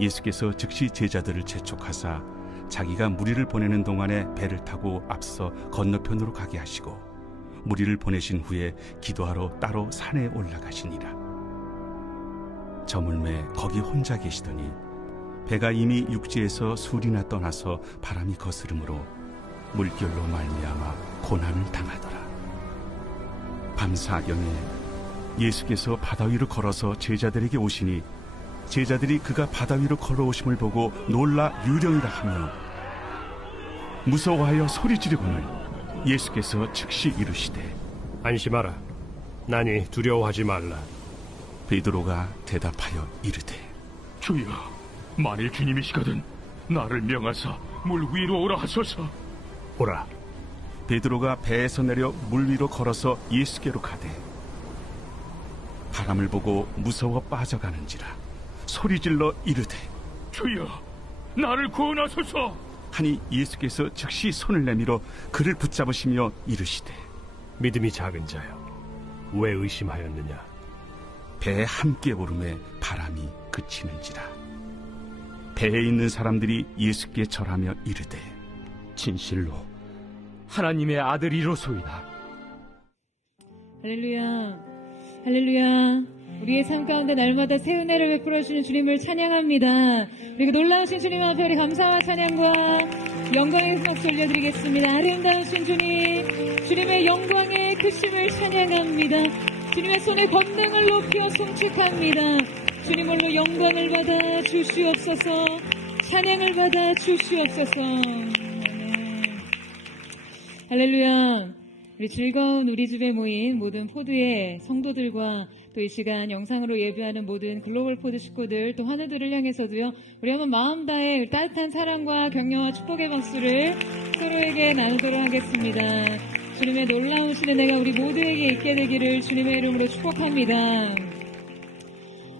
예수께서 즉시 제자들을 재촉하사 자기가 무리를 보내는 동안에 배를 타고 앞서 건너편으로 가게 하시고 무리를 보내신 후에 기도하러 따로 산에 올라가시니라. 저물매 거기 혼자 계시더니 배가 이미 육지에서 술이나 떠나서 바람이 거스름으로 물결로 말미암아 고난을 당하더라. 밤사경에 예수께서 바다 위로 걸어서 제자들에게 오시니 제자들이 그가 바다 위로 걸어오심을 보고 놀라 유령이라 하며 무서워하여 소리 지르고는 예수께서 즉시 이르시되 안심하라. 나니 두려워하지 말라. 베드로가 대답하여 이르되 주여, 만일 주님이시거든 나를 명하사 물 위로 오라 하소서. 오라. 베드로가 배에서 내려 물 위로 걸어서 예수께로 가되 바람을 보고 무서워 빠져가는지라 소리질러 이르되 주여, 나를 구원하소서. 하니 예수께서 즉시 손을 내밀어 그를 붙잡으시며 이르시되 믿음이 작은 자여, 왜 의심하였느냐? 배에 함께 오름에 바람이 그치는지라. 배에 있는 사람들이 예수께 절하며 이르되 진실로 하나님의 아들이로소이다. 할렐루야, 할렐루야. 우리의 삶 가운데 날마다 새 은혜를 베풀어 주시는 주님을 찬양합니다. 그리고 놀라우신 주님 앞에 우리 감사와 찬양과 영광의 목소리 올려드리겠습니다. 아름다우신 주님, 주님의 영광의 크심을 찬양합니다. 주님의 손의 권능을 높여 송축합니다. 주님 홀로 영광을 받아 주시옵소서, 찬양을 받아 주시옵소서. 아멘. 할렐루야. 우리 즐거운 우리 집에 모인 모든 포드의 성도들과 또 이 시간 영상으로 예배하는 모든 글로벌 포드 식구들, 또 하늘들을 향해서도요, 우리 한번 마음 다해 따뜻한 사랑과 격려와 축복의 박수를 서로에게 나누도록 하겠습니다. 주님의 놀라우신 은혜가 우리 모두에게 있게 되기를 주님의 이름으로 축복합니다.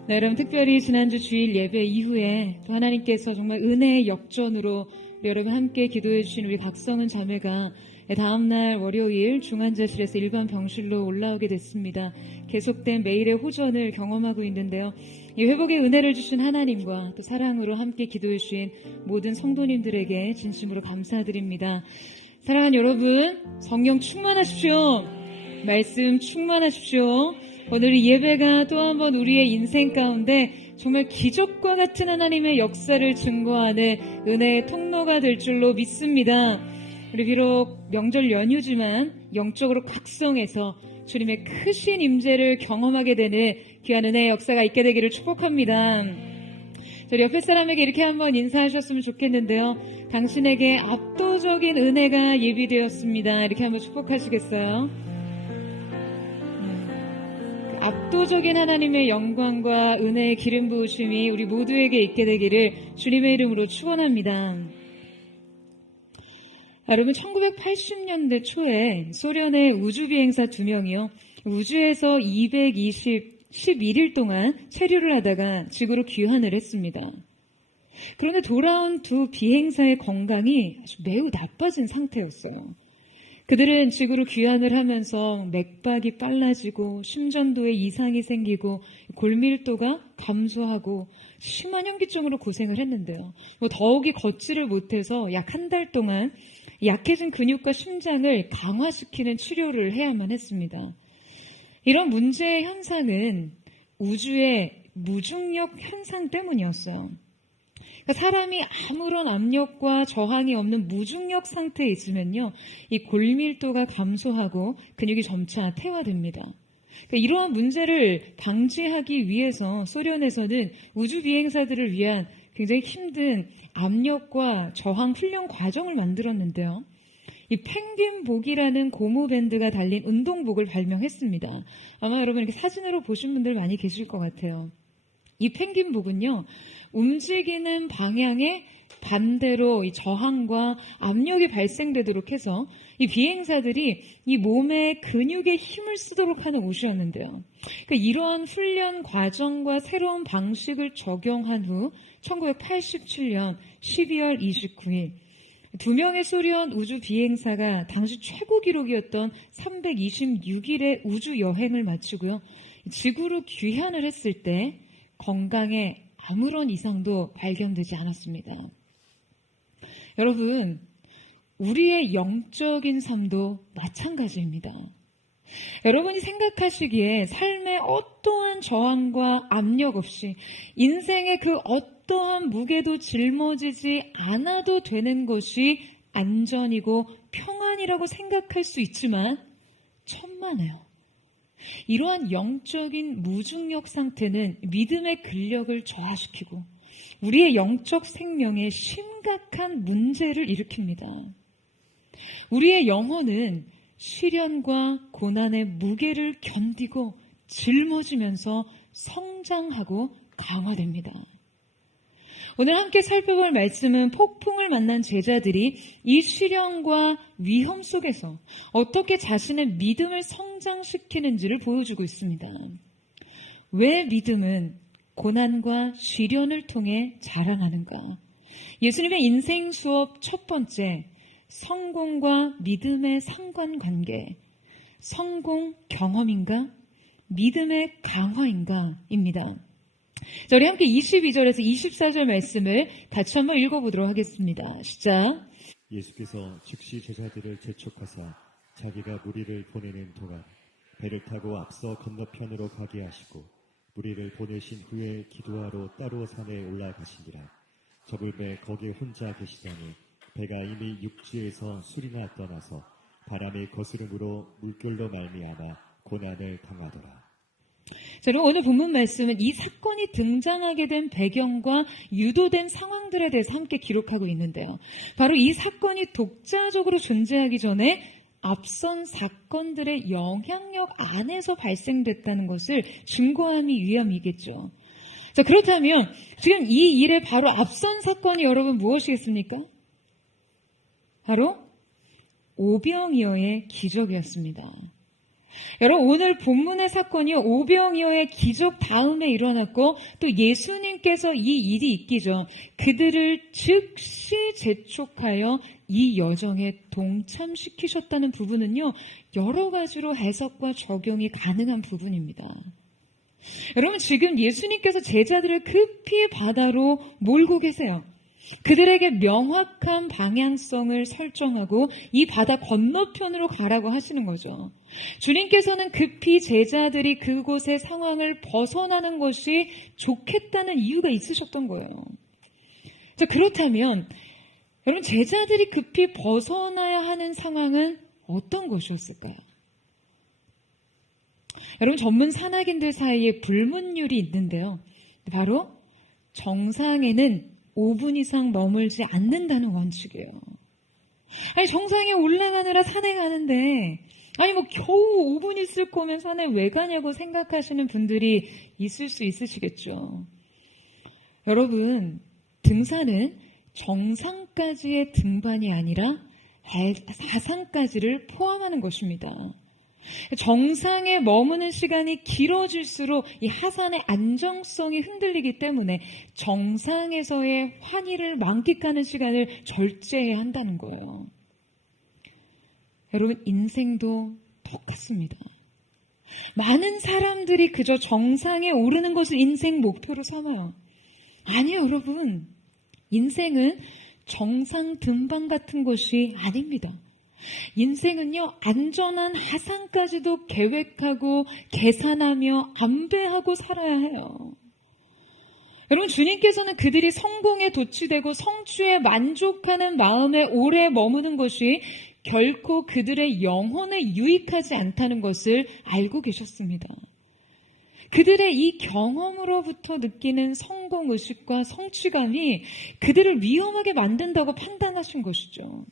네, 여러분, 특별히 지난주 주일 예배 이후에 또 하나님께서 정말 은혜의 역전으로 여러분 함께 기도해 주신 우리 박성은 자매가 다음날 월요일 중환자실에서 일반 병실로 올라오게 됐습니다. 계속된 매일의 호전을 경험하고 있는데요. 이 회복의 은혜를 주신 하나님과 또 사랑으로 함께 기도해 주신 모든 성도님들에게 진심으로 감사드립니다. 사랑하는 여러분, 성령 충만하십시오. 말씀 충만하십시오. 오늘 이 예배가 또 한 번 우리의 인생 가운데 정말 기적과 같은 하나님의 역사를 증거하는 은혜의 통로가 될 줄로 믿습니다. 우리 비록 명절 연휴지만 영적으로 각성해서 주님의 크신 임재를 경험하게 되는 귀한 은혜의 역사가 있게 되기를 축복합니다. 저희 옆에 사람에게 이렇게 한번 인사하셨으면 좋겠는데요. 당신에게 압도적인 은혜가 예비되었습니다. 이렇게 한번 축복하시겠어요? 압도적인 하나님의 영광과 은혜의 기름 부으심이 우리 모두에게 있게 되기를 주님의 이름으로 축원합니다. 여러분, 1980년대 초에 소련의 우주비행사 2명이요. 우주에서 211일 동안 체류를 하다가 지구로 귀환을 했습니다. 그런데 돌아온 두 비행사의 건강이 아주 매우 나빠진 상태였어요. 그들은 지구로 귀환을 하면서 맥박이 빨라지고 심전도에 이상이 생기고 골밀도가 감소하고 심한 현기증으로 고생을 했는데요. 더욱이 걷지를 못해서 약 한 달 동안 약해진 근육과 심장을 강화시키는 치료를 해야만 했습니다. 이런 문제의 현상은 우주의 무중력 현상 때문이었어요. 그러니까 사람이 아무런 압력과 저항이 없는 무중력 상태에 있으면요, 이 골밀도가 감소하고 근육이 점차 퇴화됩니다. 그러니까 이러한 문제를 방지하기 위해서 소련에서는 우주 비행사들을 위한 굉장히 힘든 압력과 저항 훈련 과정을 만들었는데요. 이 펭귄복이라는 고무밴드가 달린 운동복을 발명했습니다. 아마 여러분 이렇게 사진으로 보신 분들 많이 계실 것 같아요. 이 펭귄복은요, 움직이는 방향에 반대로 이 저항과 압력이 발생되도록 해서 이 비행사들이 이 몸의 근육에 힘을 쓰도록 하는 옷이었는데요. 그러니까 이러한 훈련 과정과 새로운 방식을 적용한 후 1987년 12월 29일 2명의 소련 우주 비행사가 당시 최고 기록이었던 326일의 우주 여행을 마치고요, 지구로 귀환을 했을 때 건강에 아무런 이상도 발견되지 않았습니다. 여러분, 우리의 영적인 삶도 마찬가지입니다. 여러분이 생각하시기에 삶의 어떠한 저항과 압력 없이 인생의 그 어떠한 무게도 짊어지지 않아도 되는 것이 안전이고 평안이라고 생각할 수 있지만 천만에요. 이러한 영적인 무중력 상태는 믿음의 근력을 저하시키고 우리의 영적 생명에 심각한 문제를 일으킵니다. 우리의 영혼은 시련과 고난의 무게를 견디고 짊어지면서 성장하고 강화됩니다. 오늘 함께 살펴볼 말씀은 폭풍을 만난 제자들이 이 시련과 위험 속에서 어떻게 자신의 믿음을 성장시키는지를 보여주고 있습니다. 왜 믿음은 고난과 시련을 통해 자라나는가? 예수님의 인생 수업 첫 번째, 성공과 믿음의 상관관계, 성공 경험인가? 믿음의 강화인가? 입니다. 자, 우리 함께 22절에서 24절 말씀을 같이 한번 읽어보도록 하겠습니다. 시작. 예수께서 즉시 제자들을 재촉하사 자기가 무리를 보내는 동안 배를 타고 앞서 건너편으로 가게 하시고 무리를 보내신 후에 기도하러 따로 산에 올라가시니라. 저물매 거기 혼자 계시다니 배가 이미 육지에서 수리나 떠나서 바람의 거스름으로 물결로 말미암아 고난을 당하더라. 자, 그럼 오늘 본문 말씀은 이 사건이 등장하게 된 배경과 유도된 상황들에 대해서 함께 기록하고 있는데요. 바로 이 사건이 독자적으로 존재하기 전에 앞선 사건들의 영향력 안에서 발생됐다는 것을 증거함이 위함이겠죠. 자, 그렇다면 지금 이 일의 바로 앞선 사건이 여러분 무엇이겠습니까? 바로 오병이어의 기적이었습니다. 여러분, 오늘 본문의 사건이 오병이어의 기적 다음에 일어났고 또 예수님께서 이 일이 있기 전 그들을 즉시 재촉하여 이 여정에 동참시키셨다는 부분은요, 여러 가지로 해석과 적용이 가능한 부분입니다. 여러분, 지금 예수님께서 제자들을 급히 바다로 몰고 계세요. 그들에게 명확한 방향성을 설정하고 이 바다 건너편으로 가라고 하시는 거죠. 주님께서는 급히 제자들이 그곳의 상황을 벗어나는 것이 좋겠다는 이유가 있으셨던 거예요. 자, 그렇다면 여러분, 제자들이 급히 벗어나야 하는 상황은 어떤 것이었을까요? 여러분, 전문 산악인들 사이에 불문율이 있는데요. 바로 정상에는 5분 이상 머물지 않는다는 원칙이에요. 아니, 정상에 올라가느라 산에 가는데 아니 뭐 겨우 5분 있을 거면 산에 왜 가냐고 생각하시는 분들이 있을 수 있으시겠죠. 여러분, 등산은 정상까지의 등반이 아니라 하산까지를 포함하는 것입니다. 정상에 머무는 시간이 길어질수록 이 하산의 안정성이 흔들리기 때문에 정상에서의 환희를 만끽하는 시간을 절제해야 한다는 거예요. 여러분, 인생도 똑같습니다. 많은 사람들이 그저 정상에 오르는 것을 인생 목표로 삼아요. 아니요, 여러분. 인생은 정상 등반 같은 것이 아닙니다. 인생은요, 안전한 하산까지도 계획하고 계산하며 안배하고 살아야 해요. 여러분, 주님께서는 그들이 성공에 도취되고 성취에 만족하는 마음에 오래 머무는 것이 결코 그들의 영혼에 유익하지 않다는 것을 알고 계셨습니다. 그들의 이 경험으로부터 느끼는 성공의식과 성취감이 그들을 위험하게 만든다고 판단하신 것이죠.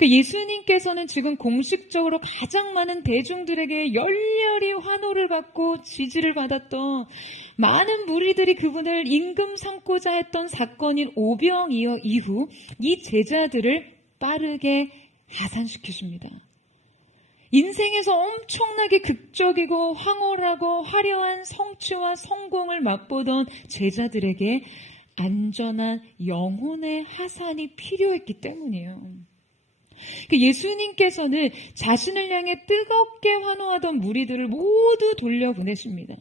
예수님께서는 지금 공식적으로 가장 많은 대중들에게 열렬히 환호를 받고 지지를 받았던 많은 무리들이 그분을 임금 삼고자 했던 사건인 오병이어 이후 이 제자들을 빠르게 하산시키십니다. 인생에서 엄청나게 극적이고 황홀하고 화려한 성취와 성공을 맛보던 제자들에게 안전한 영혼의 하산이 필요했기 때문이에요. 예수님께서는 자신을 향해 뜨겁게 환호하던 무리들을 모두 돌려보내십니다.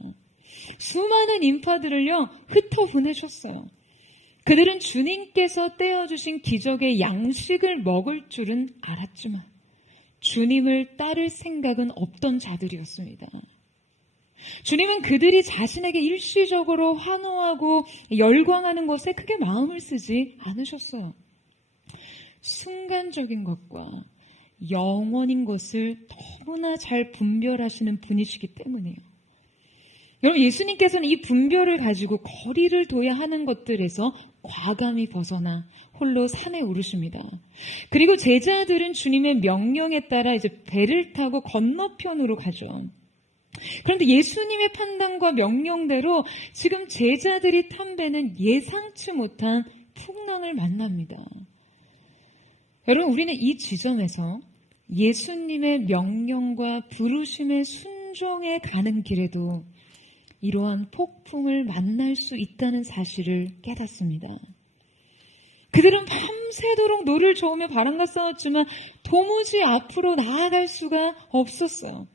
수많은 인파들을요, 흩어 보내셨어요. 그들은 주님께서 떼어주신 기적의 양식을 먹을 줄은 알았지만 주님을 따를 생각은 없던 자들이었습니다. 주님은 그들이 자신에게 일시적으로 환호하고 열광하는 것에 크게 마음을 쓰지 않으셨어요. 순간적인 것과 영원인 것을 너무나 잘 분별하시는 분이시기 때문이에요. 여러분, 예수님께서는 이 분별을 가지고 거리를 둬야 하는 것들에서 과감히 벗어나 홀로 산에 오르십니다. 그리고 제자들은 주님의 명령에 따라 이제 배를 타고 건너편으로 가죠. 그런데 예수님의 판단과 명령대로 지금 제자들이 탄 배는 예상치 못한 풍랑을 만납니다. 여러분, 우리는 이 지점에서 예수님의 명령과 부르심에 순종해 가는 길에도 이러한 폭풍을 만날 수 있다는 사실을 깨닫습니다. 그들은 밤새도록 노를 저으며 바람과 싸웠지만 도무지 앞으로 나아갈 수가 없었어요.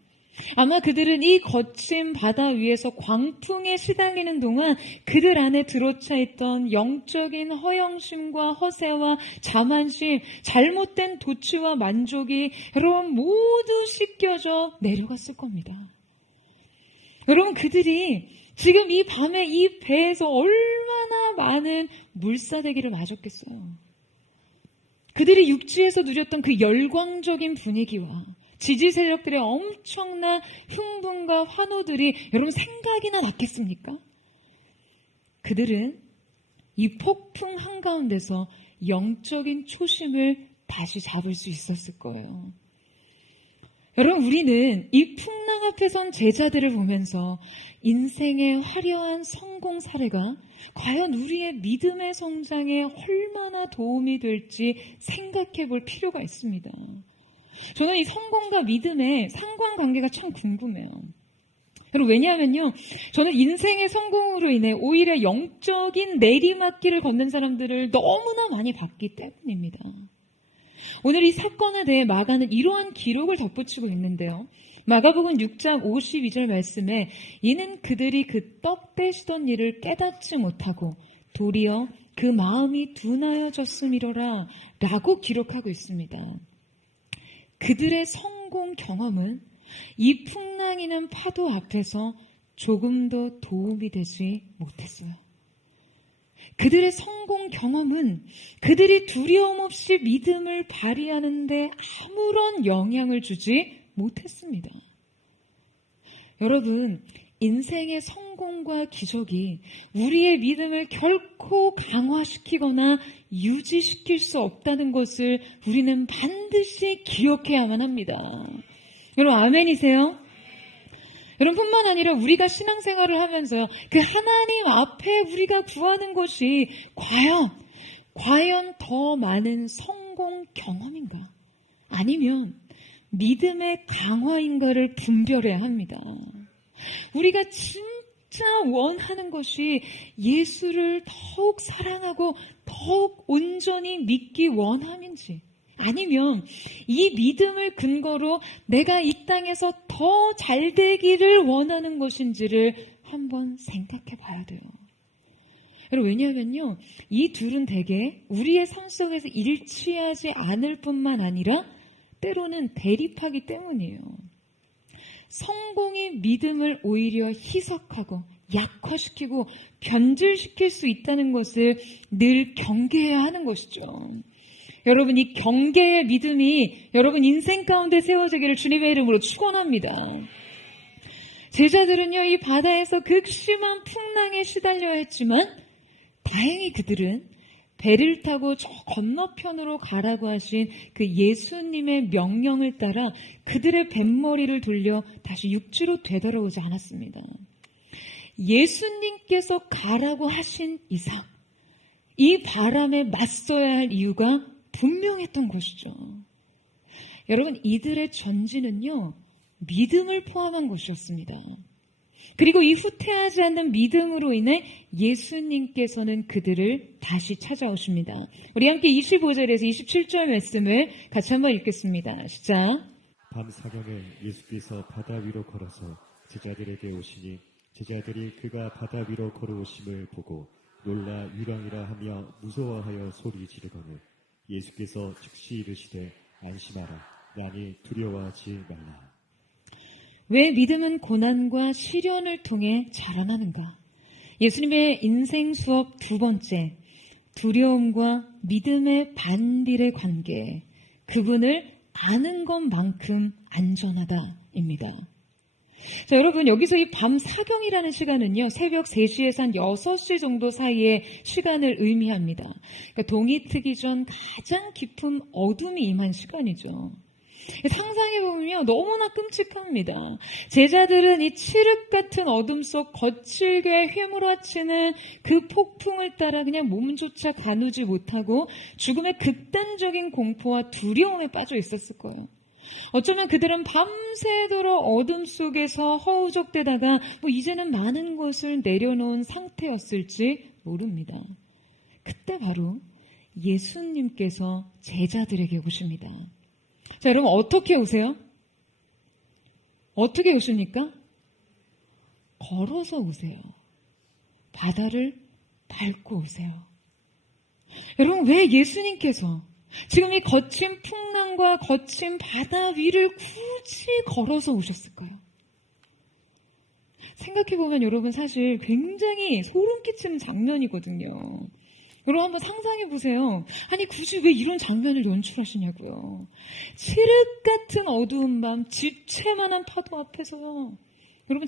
아마 그들은 이 거친 바다 위에서 광풍에 시달리는 동안 그들 안에 들어차 있던 영적인 허영심과 허세와 자만심, 잘못된 도취와 만족이 여러분 모두 씻겨져 내려갔을 겁니다. 여러분, 그들이 지금 이 밤에 이 배에서 얼마나 많은 물사대기를 맞았겠어요. 그들이 육지에서 누렸던 그 열광적인 분위기와 지지 세력들의 엄청난 흥분과 환호들이 여러분 생각이나 났겠습니까? 그들은 이 폭풍 한가운데서 영적인 초심을 다시 잡을 수 있었을 거예요. 여러분, 우리는 이 풍랑 앞에 선 제자들을 보면서 인생의 화려한 성공 사례가 과연 우리의 믿음의 성장에 얼마나 도움이 될지 생각해 볼 필요가 있습니다. 저는 이 성공과 믿음의 상관관계가 참 궁금해요. 여러분, 왜냐하면요, 저는 인생의 성공으로 인해 오히려 영적인 내리막길을 걷는 사람들을 너무나 많이 봤기 때문입니다. 오늘 이 사건에 대해 마가는 이러한 기록을 덧붙이고 있는데요. 마가복음 6장 52절 말씀에 이는 그들이 그 떡 떼시던 일을 깨닫지 못하고 도리어 그 마음이 둔하여졌음이로라 라고 기록하고 있습니다. 그들의 성공 경험은 이 풍랑이는 파도 앞에서 조금도 도움이 되지 못했어요. 그들의 성공 경험은 그들이 두려움 없이 믿음을 발휘하는 데 아무런 영향을 주지 못했습니다. 여러분, 인생의 성공과 기적이 우리의 믿음을 결코 강화시키거나 유지시킬 수 없다는 것을 우리는 반드시 기억해야만 합니다. 여러분, 아멘이세요? 여러분, 뿐만 아니라 우리가 신앙생활을 하면서 그 하나님 앞에 우리가 구하는 것이 과연 더 많은 성공 경험인가? 아니면 믿음의 강화인가를 분별해야 합니다. 우리가 진짜 원하는 것이 예수를 더욱 사랑하고 더욱 온전히 믿기 원함인지, 아니면 이 믿음을 근거로 내가 이 땅에서 더 잘 되기를 원하는 것인지를 한번 생각해 봐야 돼요. 여러분, 왜냐하면요, 이 둘은 대개 우리의 삶 속에서 일치하지 않을 뿐만 아니라 때로는 대립하기 때문이에요. 성공이 믿음을 오히려 희석하고 약화시키고 변질시킬 수 있다는 것을 늘 경계해야 하는 것이죠. 여러분, 이 경계의 믿음이 여러분 인생 가운데 세워지기를 주님의 이름으로 축원합니다. 제자들은요, 이 바다에서 극심한 풍랑에 시달려야 했지만 다행히 그들은 배를 타고 저 건너편으로 가라고 하신 그 예수님의 명령을 따라 그들의 뱃머리를 돌려 다시 육지로 되돌아오지 않았습니다. 예수님께서 가라고 하신 이상 이 바람에 맞서야 할 이유가 분명했던 것이죠. 여러분, 이들의 전진은요, 믿음을 포함한 것이었습니다. 그리고 이 후퇴하지 않는 믿음으로 인해 예수님께서는 그들을 다시 찾아오십니다. 우리 함께 25절에서 27절 말씀을 같이 한번 읽겠습니다. 시작. 밤 사경에 예수께서 바다 위로 걸어서 제자들에게 오시니 제자들이 그가 바다 위로 걸어오심을 보고 놀라 유령이라 하며 무서워하여 소리 지르거늘 예수께서 즉시 이르시되 안심하라 나니 두려워하지 말라. 왜 믿음은 고난과 시련을 통해 자라나는가? 예수님의 인생 수업 두 번째, 두려움과 믿음의 반비례 관계, 그분을 아는 것만큼 안전하다입니다. 자, 여러분, 여기서 이 밤 사경이라는 시간은요, 새벽 3시에서 한 6시 정도 사이의 시간을 의미합니다. 그러니까 동이 트기 전 가장 깊은 어둠이 임한 시간이죠. 상상해보면요, 너무나 끔찍합니다. 제자들은 이 칠흑 같은 어둠 속 거칠게 휘몰아치는 그 폭풍을 따라 그냥 몸조차 가누지 못하고 죽음의 극단적인 공포와 두려움에 빠져 있었을 거예요. 어쩌면 그들은 밤새도록 어둠 속에서 허우적대다가 이제는 많은 것을 내려놓은 상태였을지 모릅니다. 그때 바로 예수님께서 제자들에게 오십니다. 자, 여러분 어떻게 오세요? 어떻게 오십니까? 걸어서 오세요. 바다를 밟고 오세요. 여러분 왜 예수님께서 지금 이 거친 풍랑과 거친 바다 위를 굳이 걸어서 오셨을까요? 생각해보면 여러분 사실 굉장히 소름 끼치는 장면이거든요. 여러분 한번 상상해보세요. 아니 굳이 왜 이런 장면을 연출하시냐고요. 칠흑 같은 어두운 밤 집채만한 파도 앞에서요. 여러분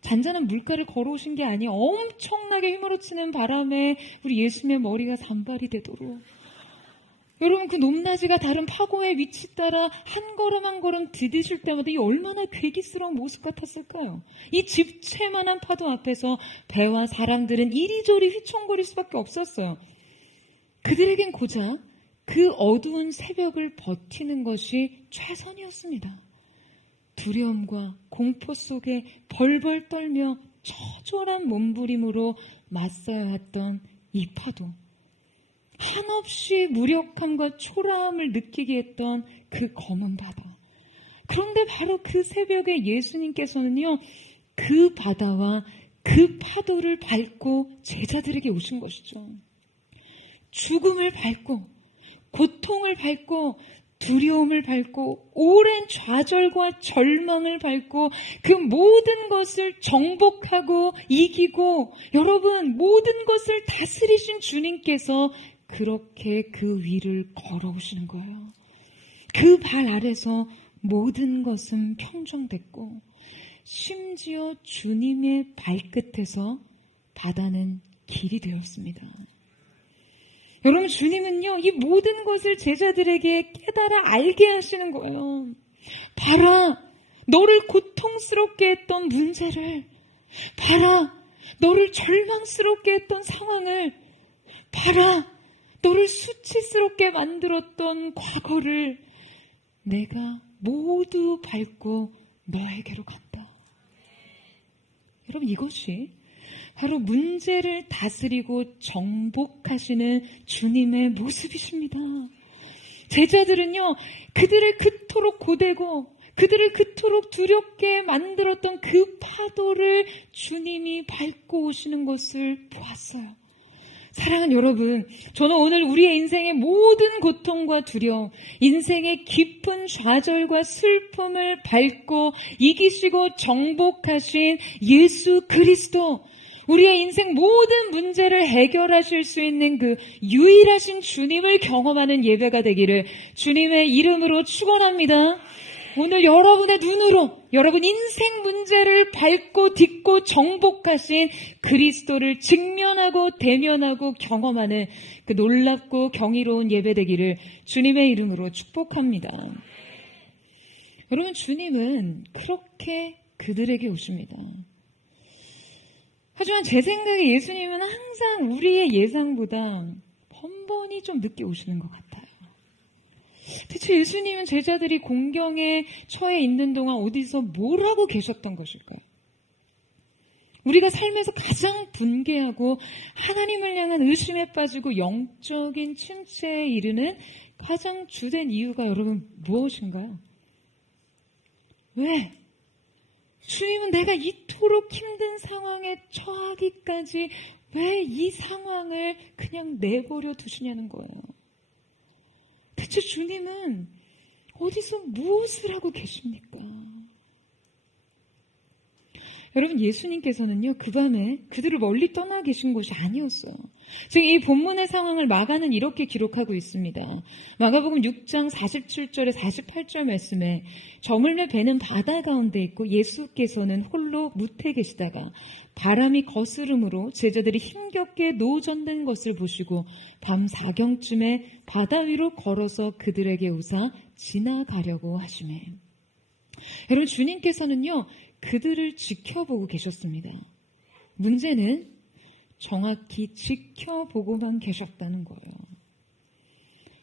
잔잔한 물가를 걸어오신 게 아니에요. 엄청나게 휘몰아치는 바람에 우리 예수님의 머리가 산발이 되도록. 여러분 그 높낮이가 다른 파고의 위치 따라 한 걸음 한 걸음 디디실 때마다 이 얼마나 괴기스러운 모습 같았을까요? 이 집채만한 파도 앞에서 배와 사람들은 이리저리 휘청거릴 수밖에 없었어요. 그들에겐 고작 그 어두운 새벽을 버티는 것이 최선이었습니다. 두려움과 공포 속에 벌벌 떨며 처절한 몸부림으로 맞서야 했던 이 파도. 한없이 무력함과 초라함을 느끼게 했던 그 검은 바다. 그런데 바로 그 새벽에 예수님께서는요, 그 바다와 그 파도를 밟고 제자들에게 오신 것이죠. 죽음을 밟고, 고통을 밟고, 두려움을 밟고, 오랜 좌절과 절망을 밟고, 그 모든 것을 정복하고 이기고, 여러분, 모든 것을 다스리신 주님께서 그렇게 그 위를 걸어오시는 거예요. 그 발 아래서 모든 것은 평정됐고 심지어 주님의 발끝에서 바다는 길이 되었습니다. 여러분 주님은요 이 모든 것을 제자들에게 깨달아 알게 하시는 거예요. 봐라 너를 고통스럽게 했던 문제를, 봐라 너를 절망스럽게 했던 상황을, 봐라 너를 수치스럽게 만들었던 과거를 내가 모두 밟고 너에게로 간다. 여러분 이것이 바로 문제를 다스리고 정복하시는 주님의 모습이십니다. 제자들은요 그들을 그토록 고되고 그들을 그토록 두렵게 만들었던 그 파도를 주님이 밟고 오시는 것을 보았어요. 사랑하는 여러분, 저는 오늘 우리의 인생의 모든 고통과 두려움, 인생의 깊은 좌절과 슬픔을 밟고 이기시고 정복하신 예수 그리스도, 우리의 인생 모든 문제를 해결하실 수 있는 그 유일하신 주님을 경험하는 예배가 되기를 주님의 이름으로 축원합니다. 오늘 여러분의 눈으로 여러분 인생 문제를 밟고 딛고 정복하신 그리스도를 직면하고 대면하고 경험하는 그 놀랍고 경이로운 예배 되기를 주님의 이름으로 축복합니다. 여러분 주님은 그렇게 그들에게 오십니다. 하지만 제 생각에 예수님은 항상 우리의 예상보다 번번이 좀 늦게 오시는 것 같아요. 대체 예수님은 제자들이 공경에 처해 있는 동안 어디서 뭘 하고 계셨던 것일까요? 우리가 삶에서 가장 분개하고 하나님을 향한 의심에 빠지고 영적인 침체에 이르는 가장 주된 이유가 여러분 무엇인가요? 왜? 주님은 내가 이토록 이토록 힘든 상황에 처하기까지 왜 이 상황을 그냥 내버려 두시냐는 거예요. 대체 주님은 어디서 무엇을 하고 계십니까? 여러분, 예수님께서는요, 그 밤에 그들을 멀리 떠나 계신 것이 아니었어요. 지금 이 본문의 상황을 마가는 이렇게 기록하고 있습니다. 마가복음 6장 47절에 48절 말씀에 저물매 배는 바다 가운데 있고 예수께서는 홀로 무태 계시다가 바람이 거스름으로 제자들이 힘겹게 노젓는 것을 보시고 밤 4경쯤에 바다 위로 걸어서 그들에게 오사 지나가려고 하시매. 여러분, 주님께서는요, 그들을 지켜보고 계셨습니다. 문제는 정확히 지켜보고만 계셨다는 거예요.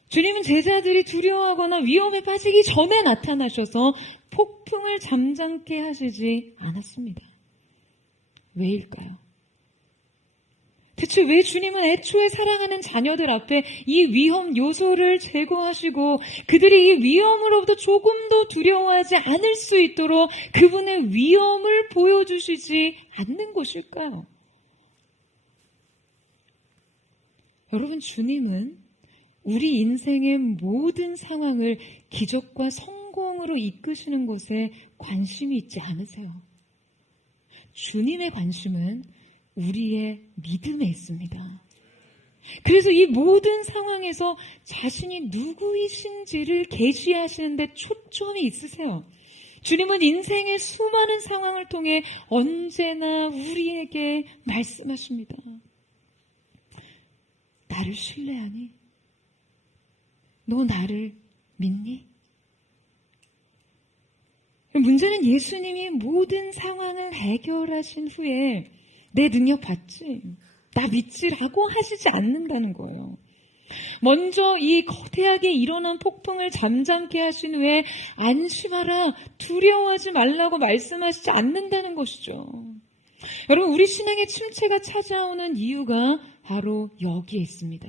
주님은 제자들이 두려워하거나 위험에 빠지기 전에 나타나셔서 폭풍을 잠잠케 하시지 않았습니다. 왜일까요? 대체 왜 주님은 애초에 사랑하는 자녀들 앞에 이 위험 요소를 제거하시고 그들이 이 위험으로부터 조금도 두려워하지 않을 수 있도록 그분의 위험을 보여주시지 않는 것일까요? 여러분, 주님은 우리 인생의 모든 상황을 기적과 성공으로 이끄시는 것에 관심이 있지 않으세요? 주님의 관심은 우리의 믿음에 있습니다. 그래서 이 모든 상황에서 자신이 누구이신지를 계시하시는 데 초점이 있으세요. 주님은 인생의 수많은 상황을 통해 언제나 우리에게 말씀하십니다. 나를 신뢰하니? 너 나를 믿니? 문제는 예수님이 모든 상황을 해결하신 후에 내 능력 받지? 나 믿지라고 하시지 않는다는 거예요. 먼저 이 거대하게 일어난 폭풍을 잠잠케 하신 후에 안심하라, 두려워하지 말라고 말씀하시지 않는다는 것이죠. 여러분, 우리 신앙의 침체가 찾아오는 이유가 바로 여기에 있습니다.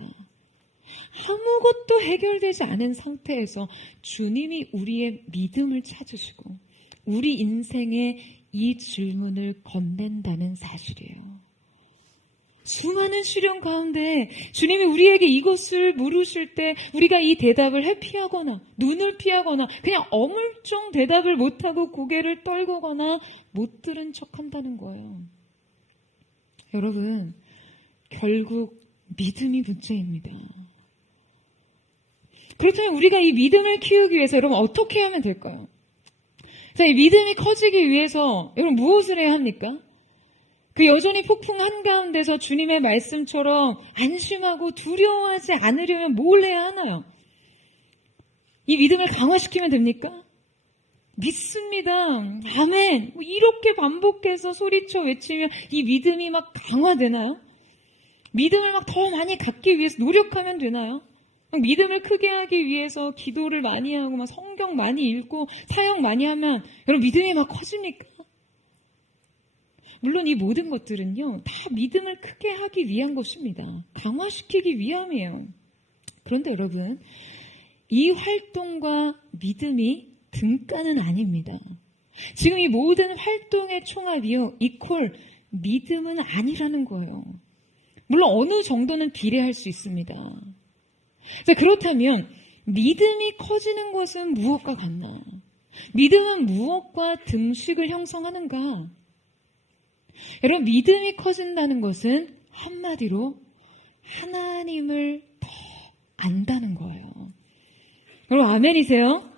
아무것도 해결되지 않은 상태에서 주님이 우리의 믿음을 찾으시고 우리 인생에 이 질문을 건넨다는 사실이에요. 수많은 시련 가운데 주님이 우리에게 이것을 물으실 때 우리가 이 대답을 회피하거나 눈을 피하거나 그냥 어물쩡 대답을 못하고 고개를 떨구거나 못 들은 척한다는 거예요. 여러분, 결국 믿음이 문제입니다. 그렇다면 우리가 이 믿음을 키우기 위해서 여러분 어떻게 하면 될까요? 자, 이 믿음이 커지기 위해서 여러분 무엇을 해야 합니까? 그 여전히 폭풍 한가운데서 주님의 말씀처럼 안심하고 두려워하지 않으려면 뭘 해야 하나요? 이 믿음을 강화시키면 됩니까? 믿습니다. 아멘. 이렇게 반복해서 소리쳐 외치면 이 믿음이 막 강화되나요? 믿음을 막 더 많이 갖기 위해서 노력하면 되나요? 믿음을 크게 하기 위해서 기도를 많이 하고 막 성경 많이 읽고 사역 많이 하면 여러분 믿음이 막 커집니까? 물론 이 모든 것들은요 다 믿음을 크게 하기 위한 것입니다. 강화시키기 위함이에요. 그런데 여러분, 이 활동과 믿음이 등가는 아닙니다. 지금 이 모든 활동의 총합이요 이퀄 믿음은 아니라는 거예요. 물론 어느 정도는 비례할 수 있습니다. 자, 그렇다면 믿음이 커지는 것은 무엇과 같나? 믿음은 무엇과 등식을 형성하는가? 여러분, 믿음이 커진다는 것은 한마디로 하나님을 더 안다는 거예요. 여러분, 아멘이세요?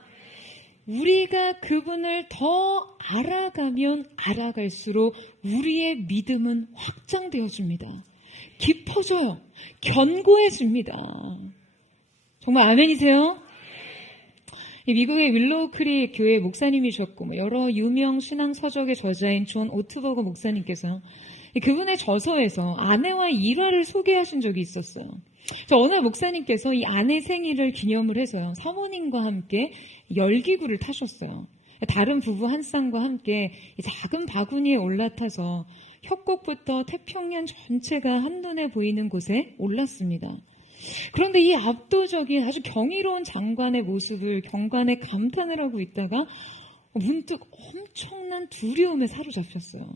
우리가 그분을 더 알아가면 알아갈수록 우리의 믿음은 확장되어집니다. 깊어져요. 견고해집니다. 정말 아멘이세요? 미국의 윌로우 크릭 교회 목사님이셨고 여러 유명 신앙 서적의 저자인 존 오트버거 목사님께서 그분의 저서에서 아내와 일화를 소개하신 적이 있었어요. 어느 날 목사님께서 이 아내 생일을 기념을 해서요 사모님과 함께 열기구를 타셨어요. 다른 부부 한 쌍과 함께 작은 바구니에 올라타서 협곡부터 태평양 전체가 한눈에 보이는 곳에 올랐습니다. 그런데 이 압도적인 아주 경이로운 장관의 모습을 경관에 감탄을 하고 있다가 문득 엄청난 두려움에 사로잡혔어요.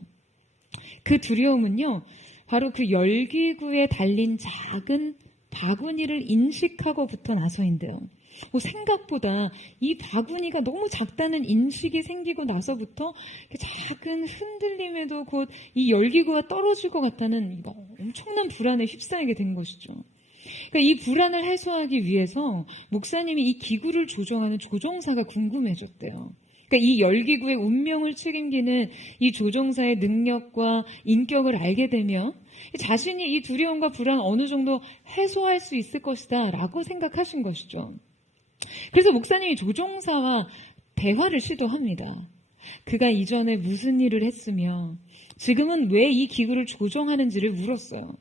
그 두려움은요, 바로 그 열기구에 달린 작은 바구니를 인식하고부터 나서인데요. 생각보다 이 바구니가 너무 작다는 인식이 생기고 나서부터 작은 흔들림에도 곧 이 열기구가 떨어질 것 같다는 엄청난 불안에 휩싸이게 된 것이죠. 그러니까 이 불안을 해소하기 위해서 목사님이 이 기구를 조종하는 조종사가 궁금해졌대요. 그러니까 이 열기구의 운명을 책임지는 이 조종사의 능력과 인격을 알게 되면 자신이 이 두려움과 불안 어느 정도 해소할 수 있을 것이다 라고 생각하신 것이죠. 그래서 목사님이 조종사와 대화를 시도합니다. 그가 이전에 무슨 일을 했으며 지금은 왜 이 기구를 조종하는지를 물었어요.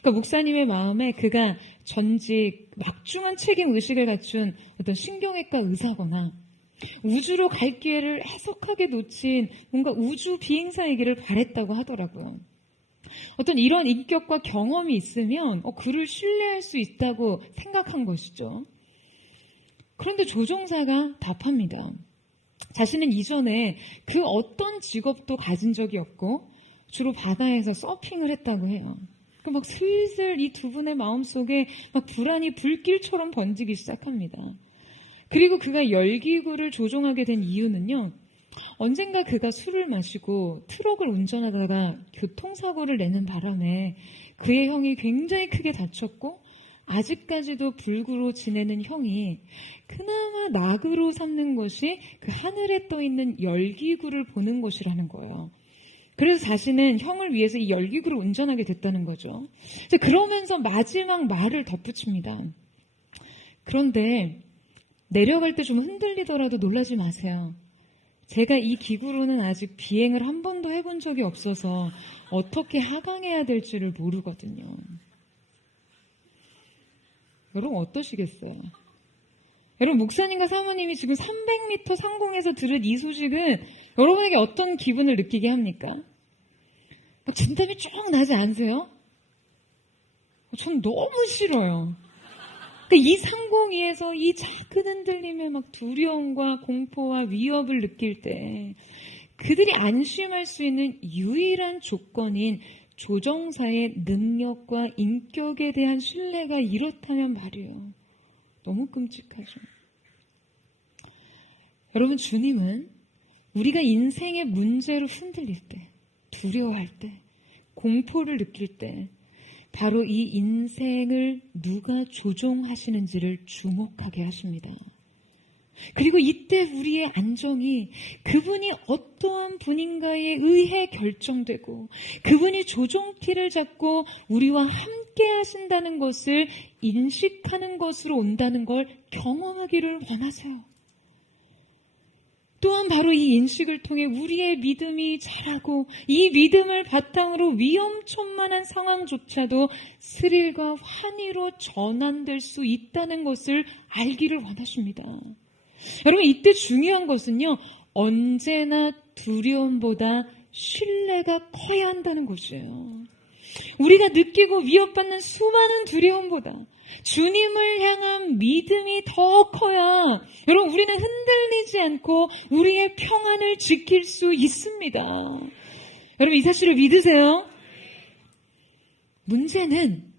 그러니까 목사님의 마음에 그가 전직 막중한 책임 의식을 갖춘 어떤 신경외과 의사거나 우주로 갈 기회를 해석하게 놓친 뭔가 우주 비행사이기를 바랬다고 하더라고요. 어떤 이런 인격과 경험이 있으면 그를 신뢰할 수 있다고 생각한 것이죠. 그런데 조종사가 답합니다. 자신은 이전에 그 어떤 직업도 가진 적이 없고 주로 바다에서 서핑을 했다고 해요. 막 슬슬 이 두 분의 마음속에 막 불안이 불길처럼 번지기 시작합니다. 그리고 그가 열기구를 조종하게 된 이유는요. 언젠가 그가 술을 마시고 트럭을 운전하다가 교통사고를 내는 바람에 그의 형이 굉장히 크게 다쳤고 아직까지도 불구로 지내는 형이 그나마 낙으로 삼는 것이 그 하늘에 떠있는 열기구를 보는 것이라는 거예요. 그래서 자신은 형을 위해서 이 열기구를 운전하게 됐다는 거죠. 그러면서 마지막 말을 덧붙입니다. 그런데 내려갈 때 좀 흔들리더라도 놀라지 마세요. 제가 이 기구로는 아직 비행을 한 번도 해본 적이 없어서 어떻게 하강해야 될지를 모르거든요. 여러분 어떠시겠어요? 여러분 목사님과 사모님이 지금 300m 상공에서 들은 이 소식은 여러분에게 어떤 기분을 느끼게 합니까? 막 진땀이 쭉 나지 않으세요? 전 너무 싫어요. 이 상공 위에서 이 작은 흔들림에 막 두려움과 공포와 위협을 느낄 때 그들이 안심할 수 있는 유일한 조건인 조종사의 능력과 인격에 대한 신뢰가 이렇다면 말이에요. 너무 끔찍하죠. 여러분 주님은 우리가 인생의 문제로 흔들릴 때, 두려워할 때, 공포를 느낄 때 바로 이 인생을 누가 조종하시는지를 주목하게 하십니다. 그리고 이때 우리의 안정이 그분이 어떠한 분인가에 의해 결정되고 그분이 조종키를 잡고 우리와 함께 하신다는 것을 인식하는 것으로 온다는 걸 경험하기를 원하세요. 또한 바로 이 인식을 통해 우리의 믿음이 자라고 이 믿음을 바탕으로 위험천만한 상황조차도 스릴과 환희로 전환될 수 있다는 것을 알기를 원하십니다. 여러분 이때 중요한 것은요. 언제나 두려움보다 신뢰가 커야 한다는 것이에요. 우리가 느끼고 위협받는 수많은 두려움보다 주님을 향한 믿음이 더 커야 여러분 우리는 흔들리지 않고 우리의 평안을 지킬 수 있습니다. 여러분 이 사실을 믿으세요? 문제는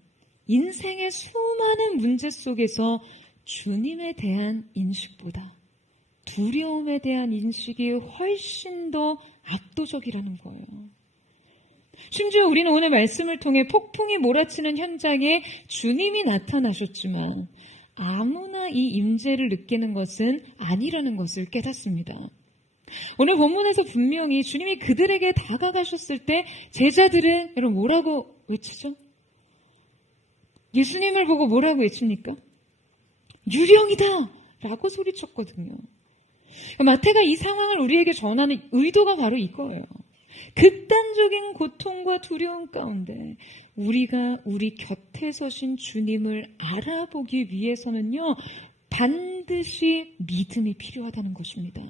인생의 수많은 문제 속에서 주님에 대한 인식보다 두려움에 대한 인식이 훨씬 더 압도적이라는 거예요. 심지어 우리는 오늘 말씀을 통해 폭풍이 몰아치는 현장에 주님이 나타나셨지만 아무나 이 임재를 느끼는 것은 아니라는 것을 깨닫습니다. 오늘 본문에서 분명히 주님이 그들에게 다가가셨을 때 제자들은 여러분 뭐라고 외치죠? 예수님을 보고 뭐라고 외칩니까? 유령이다! 라고 소리쳤거든요. 마태가 이 상황을 우리에게 전하는 의도가 바로 이거예요. 극단적인 고통과 두려움 가운데 우리가 우리 곁에 서신 주님을 알아보기 위해서는요, 반드시 믿음이 필요하다는 것입니다.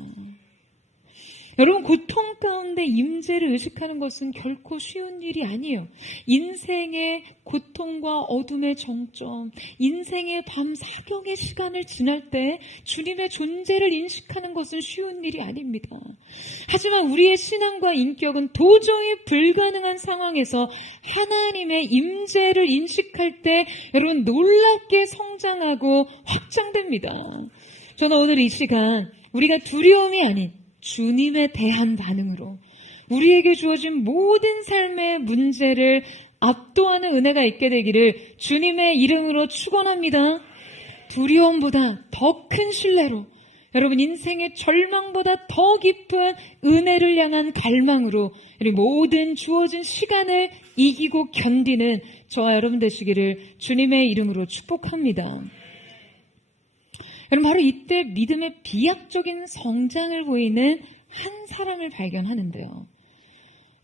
여러분, 고통 가운데 임재를 의식하는 것은 결코 쉬운 일이 아니에요. 인생의 고통과 어둠의 정점, 인생의 밤 사경의 시간을 지날 때 주님의 존재를 인식하는 것은 쉬운 일이 아닙니다. 하지만 우리의 신앙과 인격은 도저히 불가능한 상황에서 하나님의 임재를 인식할 때 여러분 놀랍게 성장하고 확장됩니다. 저는 오늘 이 시간 우리가 두려움이 아닌 주님에 대한 반응으로 우리에게 주어진 모든 삶의 문제를 압도하는 은혜가 있게 되기를 주님의 이름으로 축원합니다. 두려움보다 더 큰 신뢰로 여러분 인생의 절망보다 더 깊은 은혜를 향한 갈망으로 우리 모든 주어진 시간을 이기고 견디는 저와 여러분 되시기를 주님의 이름으로 축복합니다. 여러분, 바로 이때 믿음의 비약적인 성장을 보이는 한 사람을 발견하는데요.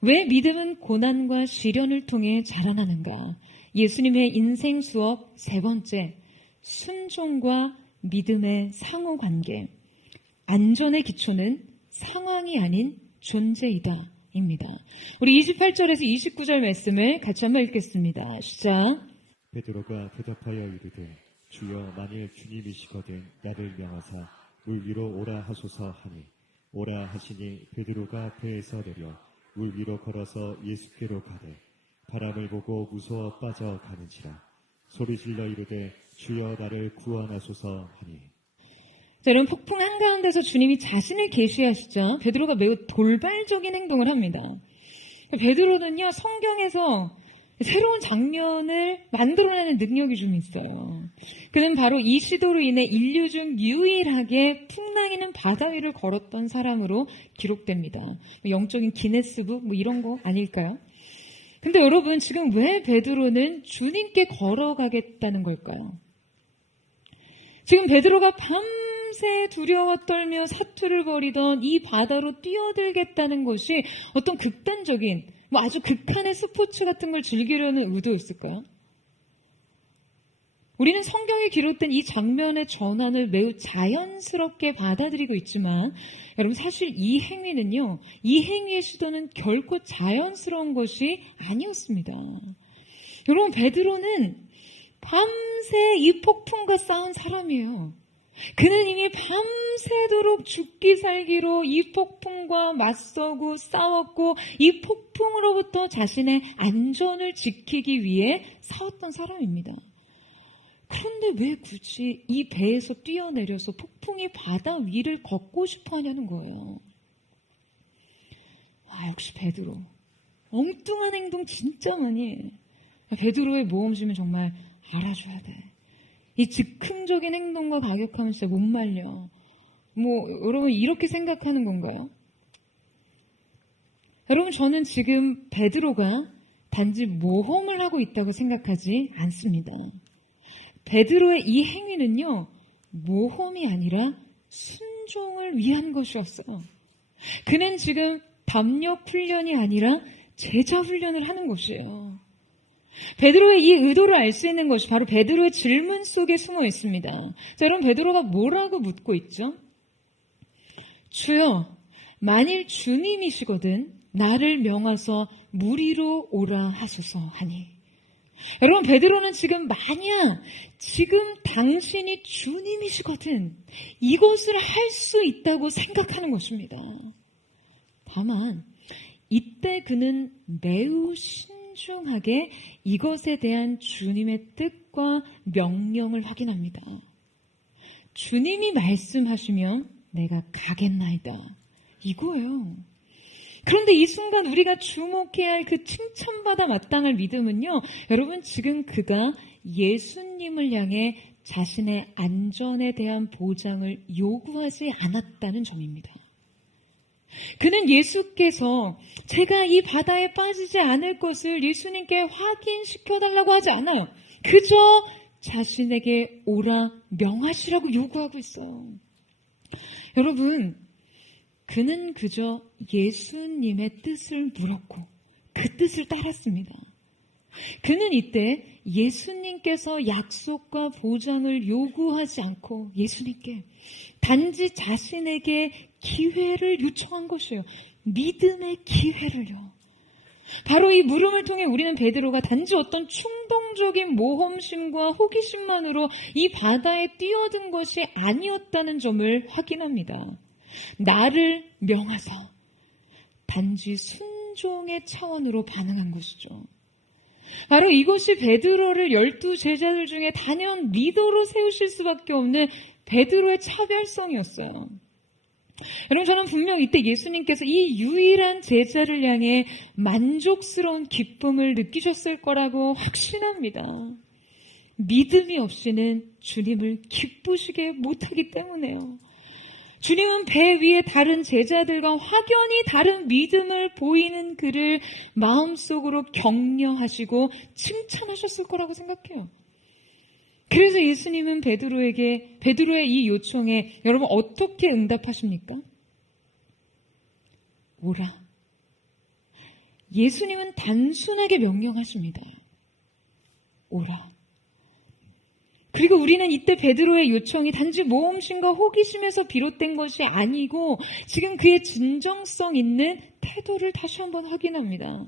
왜 믿음은 고난과 시련을 통해 자라나는가? 예수님의 인생 수업 세 번째, 순종과 믿음의 상호관계. 안전의 기초는 상황이 아닌 존재이다 입니다. 우리 28절에서 29절 말씀을 같이 한번 읽겠습니다. 시작. 베드로가 대답하여 이르되 주여 만일 주님이시거든 나를 명하사 물 위로 오라 하소서 하니 오라 하시니 베드로가 배에서 내려 물 위로 걸어서 예수께로 가되 바람을 보고 무서워 빠져가는지라 소리질러 이르되 주여 나를 구원하소서 하니. 자, 여러분, 폭풍 한가운데서 주님이 자신을 계시하시죠. 베드로가 매우 돌발적인 행동을 합니다. 베드로는요, 성경에서 새로운 장면을 만들어내는 능력이 좀 있어요. 그는 바로 이 시도로 인해 인류 중 유일하게 풍랑이는 바다 위를 걸었던 사람으로 기록됩니다. 영적인 기네스북 이런 거 아닐까요? 근데 여러분, 지금 왜 베드로는 주님께 걸어가겠다는 걸까요? 지금 베드로가 밤새 두려워 떨며 사투를 벌이던 이 바다로 뛰어들겠다는 것이 어떤 극단적인 아주 극한의 스포츠 같은 걸 즐기려는 의도였을까요? 우리는 성경에 기록된 이 장면의 전환을 매우 자연스럽게 받아들이고 있지만 여러분, 사실 이 행위는요, 이 행위의 시도는 결코 자연스러운 것이 아니었습니다. 여러분, 베드로는 밤새 이 폭풍과 싸운 사람이에요. 그는 이미 밤새도록 죽기 살기로 이 폭풍과 맞서고 싸웠고 이 폭풍으로부터 자신의 안전을 지키기 위해 싸웠던 사람입니다. 그런데 왜 굳이 이 배에서 뛰어내려서 폭풍이 바다 위를 걷고 싶어 하냐는 거예요. 역시 베드로. 엉뚱한 행동 진짜 많이 해. 베드로의 모험심은 정말 알아줘야 돼. 이 즉흥적인 행동과 가격하면 진짜 못 말려. 여러분 이렇게 생각하는 건가요? 여러분, 저는 지금 베드로가 단지 모험을 하고 있다고 생각하지 않습니다. 베드로의 이 행위는요, 모험이 아니라 순종을 위한 것이었어. 그는 지금 담력 훈련이 아니라 제자 훈련을 하는 것이에요. 베드로의 이 의도를 알 수 있는 것이 바로 베드로의 질문 속에 숨어 있습니다. 자, 여러분, 베드로가 뭐라고 묻고 있죠? 주여, 만일 주님이시거든 나를 명하서 물 위로 오라 하소서 하니. 여러분, 베드로는 지금 만약 지금 당신이 주님이시거든 이것을 할 수 있다고 생각하는 것입니다. 다만 이때 그는 매우 신중하게 이것에 대한 주님의 뜻과 명령을 확인합니다. 주님이 말씀하시면 내가 가겠나이다, 이거예요. 그런데 이 순간 우리가 주목해야 할 그 칭찬받아 마땅할 믿음은요, 여러분, 지금 그가 예수님을 향해 자신의 안전에 대한 보장을 요구하지 않았다는 점입니다. 그는 예수께서 제가 이 바다에 빠지지 않을 것을 예수님께 확인시켜달라고 하지 않아요. 그저 자신에게 오라 명하시라고 요구하고 있어요. 여러분, 그는 그저 예수님의 뜻을 물었고 그 뜻을 따랐습니다. 그는 이때 예수님께서 약속과 보장을 요구하지 않고 예수님께 단지 자신에게 기회를 요청한 것이에요. 믿음의 기회를요. 바로 이 물음을 통해 우리는 베드로가 단지 어떤 충동적인 모험심과 호기심만으로 이 바다에 뛰어든 것이 아니었다는 점을 확인합니다. 나를 명하사 단지 순종의 차원으로 반응한 것이죠. 바로 이것이 베드로를 12제자들 중에 단연 리더로 세우실 수밖에 없는 베드로의 차별성이었어요. 여러분, 저는 분명 이때 예수님께서 이 유일한 제자를 향해 만족스러운 기쁨을 느끼셨을 거라고 확신합니다. 믿음이 없이는 주님을 기쁘시게 못하기 때문에요. 주님은 배 위에 다른 제자들과 확연히 다른 믿음을 보이는 그를 마음속으로 격려하시고 칭찬하셨을 거라고 생각해요. 그래서 예수님은 베드로의 이 요청에 여러분 어떻게 응답하십니까? 오라. 예수님은 단순하게 명령하십니다. 오라. 그리고 우리는 이때 베드로의 요청이 단지 모험심과 호기심에서 비롯된 것이 아니고 지금 그의 진정성 있는 태도를 다시 한번 확인합니다.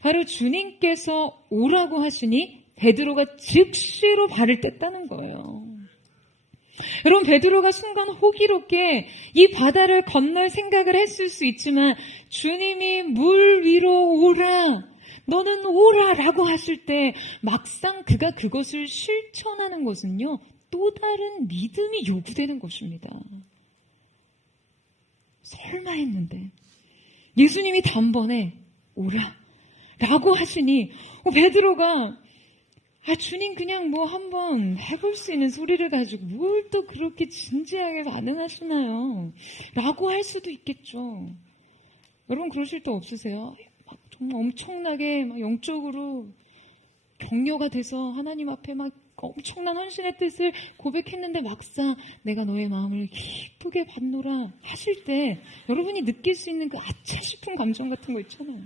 바로 주님께서 오라고 하시니 베드로가 즉시로 발을 뗐다는 거예요. 여러분, 베드로가 순간 호기롭게 이 바다를 건널 생각을 했을 수 있지만 주님이 물 위로 오라, 너는 오라라고 하실 때 막상 그가 그것을 실천하는 것은요, 또 다른 믿음이 요구되는 것입니다. 설마 했는데 예수님이 단번에 오라라고 하시니 베드로가 주님 그냥 뭐 한번 해볼 수 있는 소리를 가지고 뭘 또 그렇게 진지하게 반응하시나요? 라고 할 수도 있겠죠. 여러분 그러실 때 없으세요? 막 정말 엄청나게 막 영적으로 격려가 돼서 하나님 앞에 막 엄청난 헌신의 뜻을 고백했는데 막상 내가 너의 마음을 기쁘게 받노라 하실 때 여러분이 느낄 수 있는 그 아차 싶은 감정 같은 거 있잖아요.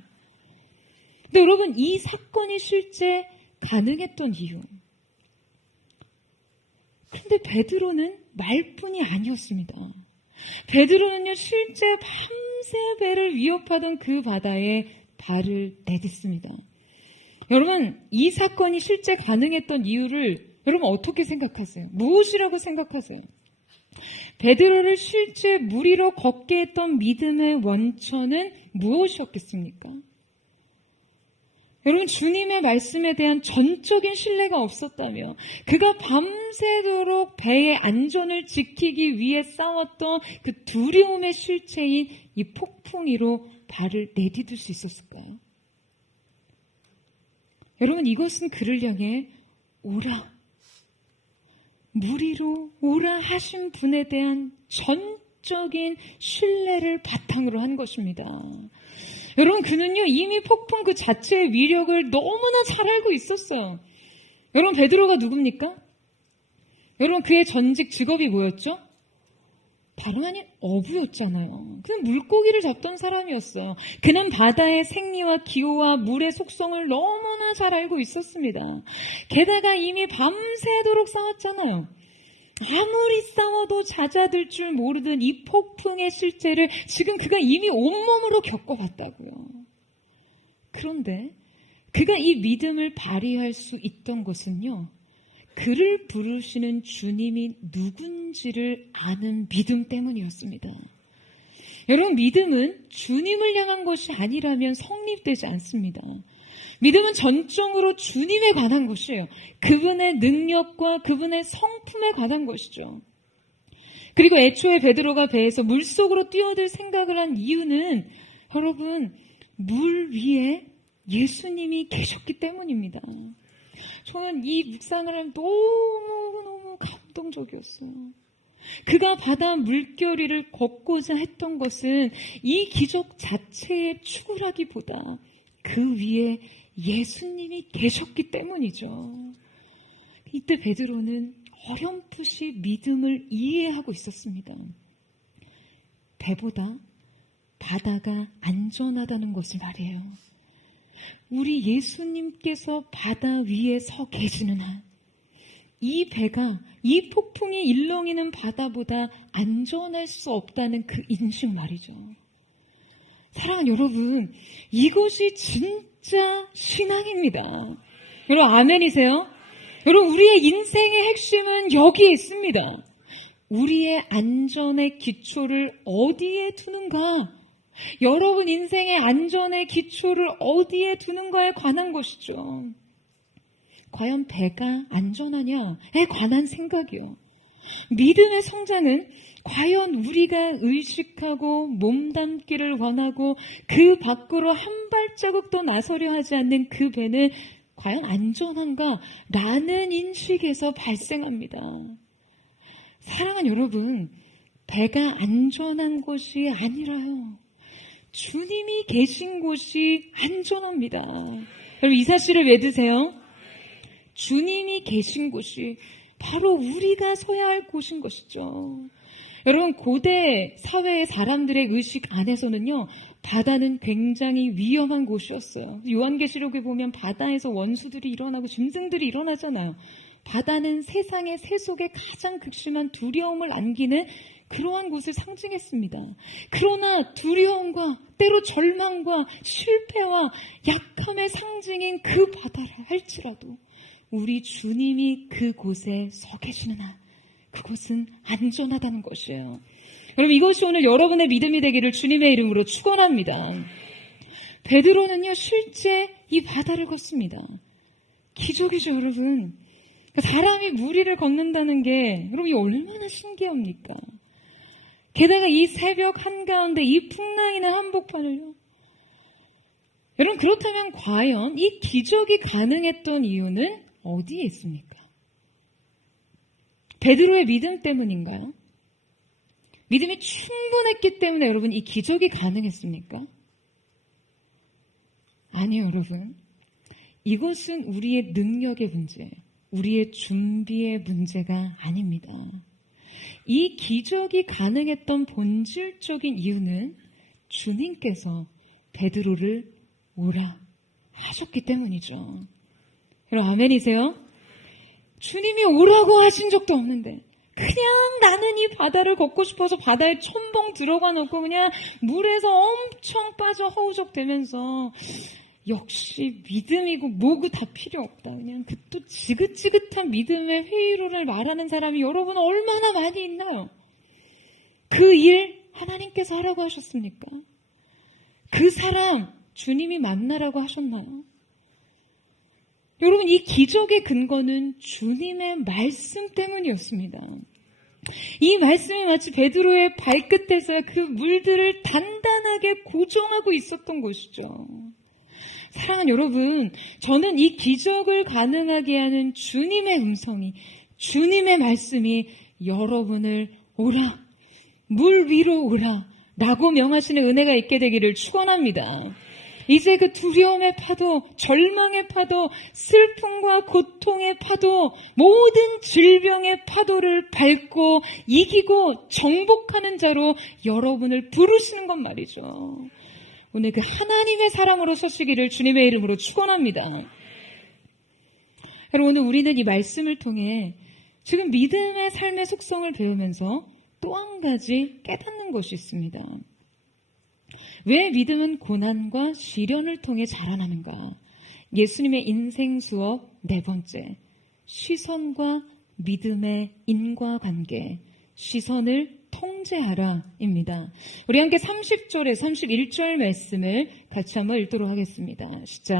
근데 여러분 이 사건이 실제 가능했던 이유. 그런데 베드로는 말뿐이 아니었습니다. 베드로는요 실제 밤새 배를 위협하던 그 바다에 발을 내딛습니다. 여러분 이 사건이 실제 가능했던 이유를 여러분 어떻게 생각하세요? 무엇이라고 생각하세요? 베드로를 실제 물 위로 걷게 했던 믿음의 원천은 무엇이었겠습니까? 여러분 주님의 말씀에 대한 전적인 신뢰가 없었다며 그가 밤새도록 배의 안전을 지키기 위해 싸웠던 그 두려움의 실체인 이 폭풍 위로 발을 내디딜 수 있었을까요? 여러분 이것은 그를 향해 오라, 물 위로 오라 하신 분에 대한 전적인 신뢰를 바탕으로 한 것입니다. 여러분 그는요 이미 폭풍 그 자체의 위력을 너무나 잘 알고 있었어요. 여러분 베드로가 누굽니까? 여러분 그의 전직 직업이 뭐였죠? 다름 아닌 어부였잖아요. 그는 물고기를 잡던 사람이었어요. 그는 바다의 생리와 기호와 물의 속성을 너무나 잘 알고 있었습니다. 게다가 이미 밤새도록 싸웠잖아요. 아무리 싸워도 잦아들 줄 모르던 이 폭풍의 실체를 지금 그가 이미 온몸으로 겪어봤다고요. 그런데 그가 이 믿음을 발휘할 수 있던 것은요, 그를 부르시는 주님이 누군지를 아는 믿음 때문이었습니다. 여러분 믿음은 주님을 향한 것이 아니라면 성립되지 않습니다. 믿음은 전적으로 주님에 관한 것이에요. 그분의 능력과 그분의 성품에 관한 것이죠. 그리고 애초에 베드로가 배에서 물속으로 뛰어들 생각을 한 이유는 여러분 물 위에 예수님이 계셨기 때문입니다. 저는 이 묵상을 하면 너무너무 감동적이었어요. 그가 바다 물결 위를 걷고자 했던 것은 이 기적 자체의 추구라기보다 그 위에 예수님이 계셨기 때문이죠. 이때 베드로는 어렴풋이 믿음을 이해하고 있었습니다. 배보다 바다가 안전하다는 것을 말이에요. 우리 예수님께서 바다 위에 서 계시는 한, 이 배가 이 폭풍이 일렁이는 바다보다 안전할 수 없다는 그 인식 말이죠. 사랑하는 여러분, 이것이 진짜 신앙입니다. 여러분 아멘이세요? 여러분 우리의 인생의 핵심은 여기에 있습니다. 우리의 안전의 기초를 어디에 두는가? 여러분 인생의 안전의 기초를 어디에 두는가에 관한 것이죠. 과연 배가 안전하냐에 관한 생각이요. 믿음의 성장은 과연 우리가 의식하고 몸담기를 원하고 그 밖으로 한 발자국 더 나서려 하지 않는 그 배는 과연 안전한가? 라는 인식에서 발생합니다. 사랑하는 여러분, 배가 안전한 곳이 아니라요. 주님이 계신 곳이 안전합니다. 여러분 이 사실을 믿으세요? 주님이 계신 곳이 바로 우리가 서야 할 곳인 것이죠. 여러분 고대 사회의 사람들의 의식 안에서는요, 바다는 굉장히 위험한 곳이었어요. 요한계시록에 보면 바다에서 원수들이 일어나고 짐승들이 일어나잖아요. 바다는 세상의 세속에 가장 극심한 두려움을 안기는 그러한 곳을 상징했습니다. 그러나 두려움과 때로 절망과 실패와 약함의 상징인 그 바다를 할지라도 우리 주님이 그곳에 서 계시는 한 그곳은 안전하다는 것이에요. 여러분 이것이 오늘 여러분의 믿음이 되기를 주님의 이름으로 축원합니다. 베드로는요 실제 이 바다를 걷습니다. 기적이죠 여러분. 사람이 무리를 걷는다는 게 여러분 얼마나 신기합니까? 게다가 이 새벽 한가운데 이 풍랑이나 한복판을요. 여러분 그렇다면 과연 이 기적이 가능했던 이유는 어디에 있습니까? 베드로의 믿음 때문인가요? 믿음이 충분했기 때문에 여러분 이 기적이 가능했습니까? 아니요 여러분. 이것은 우리의 능력의 문제예요. 우리의 준비의 문제가 아닙니다. 이 기적이 가능했던 본질적인 이유는 주님께서 베드로를 오라 하셨기 때문이죠. 여러분 아멘이세요? 주님이 오라고 하신 적도 없는데 그냥 나는 이 바다를 걷고 싶어서 바다에 첨벙 들어가 놓고 그냥 물에서 엄청 빠져 허우적대면서 역시 믿음이고 뭐고 다 필요 없다. 그냥 그 또 지긋지긋한 믿음의 회의론을 말하는 사람이 여러분 얼마나 많이 있나요? 그 일 하나님께서 하라고 하셨습니까? 그 사람 주님이 만나라고 하셨나요? 여러분 이 기적의 근거는 주님의 말씀 때문이었습니다. 이 말씀이 마치 베드로의 발끝에서 그 물들을 단단하게 고정하고 있었던 것이죠. 사랑하는 여러분, 저는 이 기적을 가능하게 하는 주님의 음성이, 주님의 말씀이 여러분을 오라, 물 위로 오라 라고 명하시는 은혜가 있게 되기를 축원합니다. 이제 그 두려움의 파도, 절망의 파도, 슬픔과 고통의 파도, 모든 질병의 파도를 밟고 이기고 정복하는 자로 여러분을 부르시는 것 말이죠. 오늘 그 하나님의 사람으로 서시기를 주님의 이름으로 축원합니다. 여러분 오늘 우리는 이 말씀을 통해 지금 믿음의 삶의 속성을 배우면서 또 한 가지 깨닫는 것이 있습니다. 왜 믿음은 고난과 시련을 통해 자라나는가? 예수님의 인생 수업 4번째, 시선과 믿음의 인과관계, 시선을 통제하라입니다. 우리 함께 30절에 31절 말씀을 같이 한번 읽도록 하겠습니다. 시작.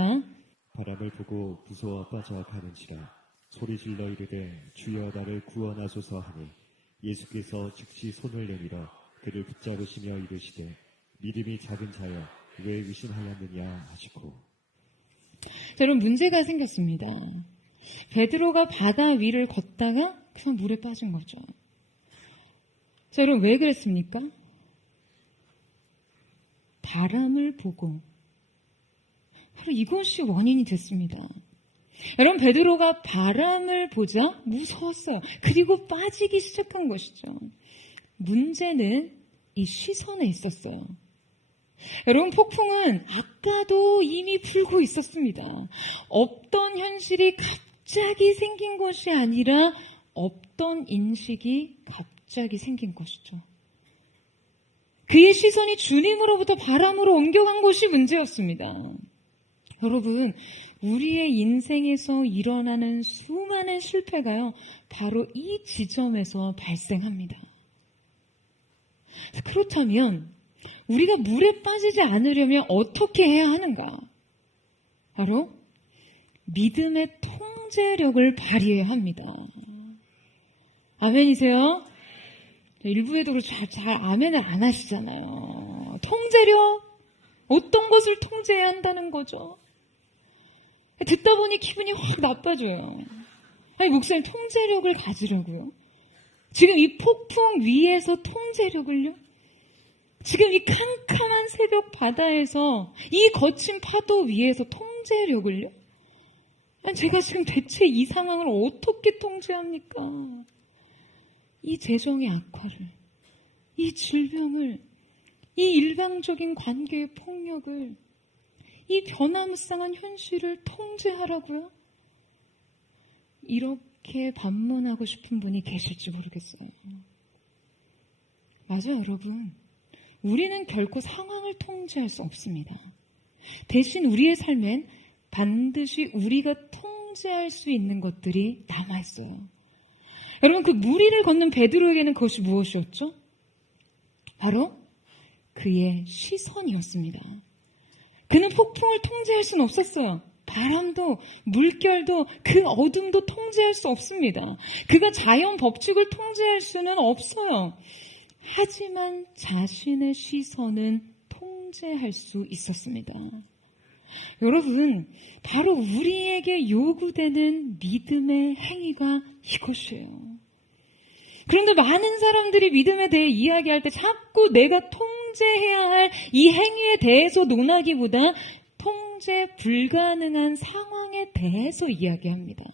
바람을 보고 무서워 빠져가는지라 소리질러 이르되 주여 나를 구원하소서 하니 예수께서 즉시 손을 내밀어 그를 붙잡으시며 이르시되 믿음이 작은 자여 왜 의심하였느냐 하시고. 자, 여러분 문제가 생겼습니다. 베드로가 바다 위를 걷다가 그냥 물에 빠진 거죠. 자, 여러분 왜 그랬습니까? 바람을 보고 바로 이것이 원인이 됐습니다. 여러분 베드로가 바람을 보자 무서웠어요. 그리고 빠지기 시작한 것이죠. 문제는 이 시선에 있었어요. 여러분, 폭풍은 아까도 이미 불고 있었습니다. 없던 현실이 갑자기 생긴 것이 아니라 없던 인식이 갑자기 생긴 것이죠. 그의 시선이 주님으로부터 바람으로 옮겨간 것이 문제였습니다. 여러분, 우리의 인생에서 일어나는 수많은 실패가요, 바로 이 지점에서 발생합니다. 그렇다면 우리가 물에 빠지지 않으려면 어떻게 해야 하는가? 바로 믿음의 통제력을 발휘해야 합니다. 아멘이세요? 일부에도 잘 아멘을 안 하시잖아요. 통제력? 어떤 것을 통제해야 한다는 거죠? 듣다 보니 기분이 확 나빠져요. 아니, 목사님, 통제력을 가지려고요? 지금 이 폭풍 위에서 통제력을요? 지금 이 캄캄한 새벽 바다에서 이 거친 파도 위에서 통제력을요? 아니, 제가 지금 대체 이 상황을 어떻게 통제합니까? 이 재정의 악화를, 이 질병을, 이 일방적인 관계의 폭력을, 이 변화무쌍한 현실을 통제하라고요? 이렇게 반문하고 싶은 분이 계실지 모르겠어요. 맞아요, 여러분. 우리는 결코 상황을 통제할 수 없습니다. 대신 우리의 삶엔 반드시 우리가 통제할 수 있는 것들이 남아있어요. 여러분, 그 무리를 걷는 베드로에게는 그것이 무엇이었죠? 바로 그의 시선이었습니다. 그는 폭풍을 통제할 수는 없었어요. 바람도 물결도 그 어둠도 통제할 수 없습니다. 그가 자연 법칙을 통제할 수는 없어요. 하지만 자신의 시선은 통제할 수 있었습니다. 여러분, 바로 우리에게 요구되는 믿음의 행위가 이것이에요. 그런데 많은 사람들이 믿음에 대해 이야기할 때 자꾸 내가 통제해야 할 이 행위에 대해서 논하기보다 통제 불가능한 상황에 대해서 이야기합니다.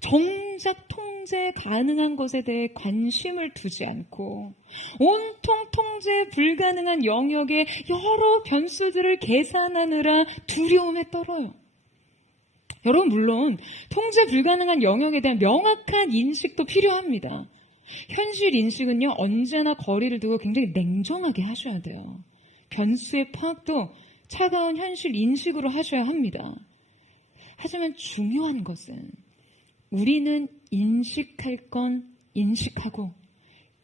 정작 통제 가능한 것에 대해 관심을 두지 않고 온통 통제 불가능한 영역의 여러 변수들을 계산하느라 두려움에 떨어요. 여러분, 물론 통제 불가능한 영역에 대한 명확한 인식도 필요합니다. 현실 인식은요, 언제나 거리를 두고 굉장히 냉정하게 하셔야 돼요. 변수의 파악도 차가운 현실 인식으로 하셔야 합니다. 하지만 중요한 것은 우리는 인식할 건 인식하고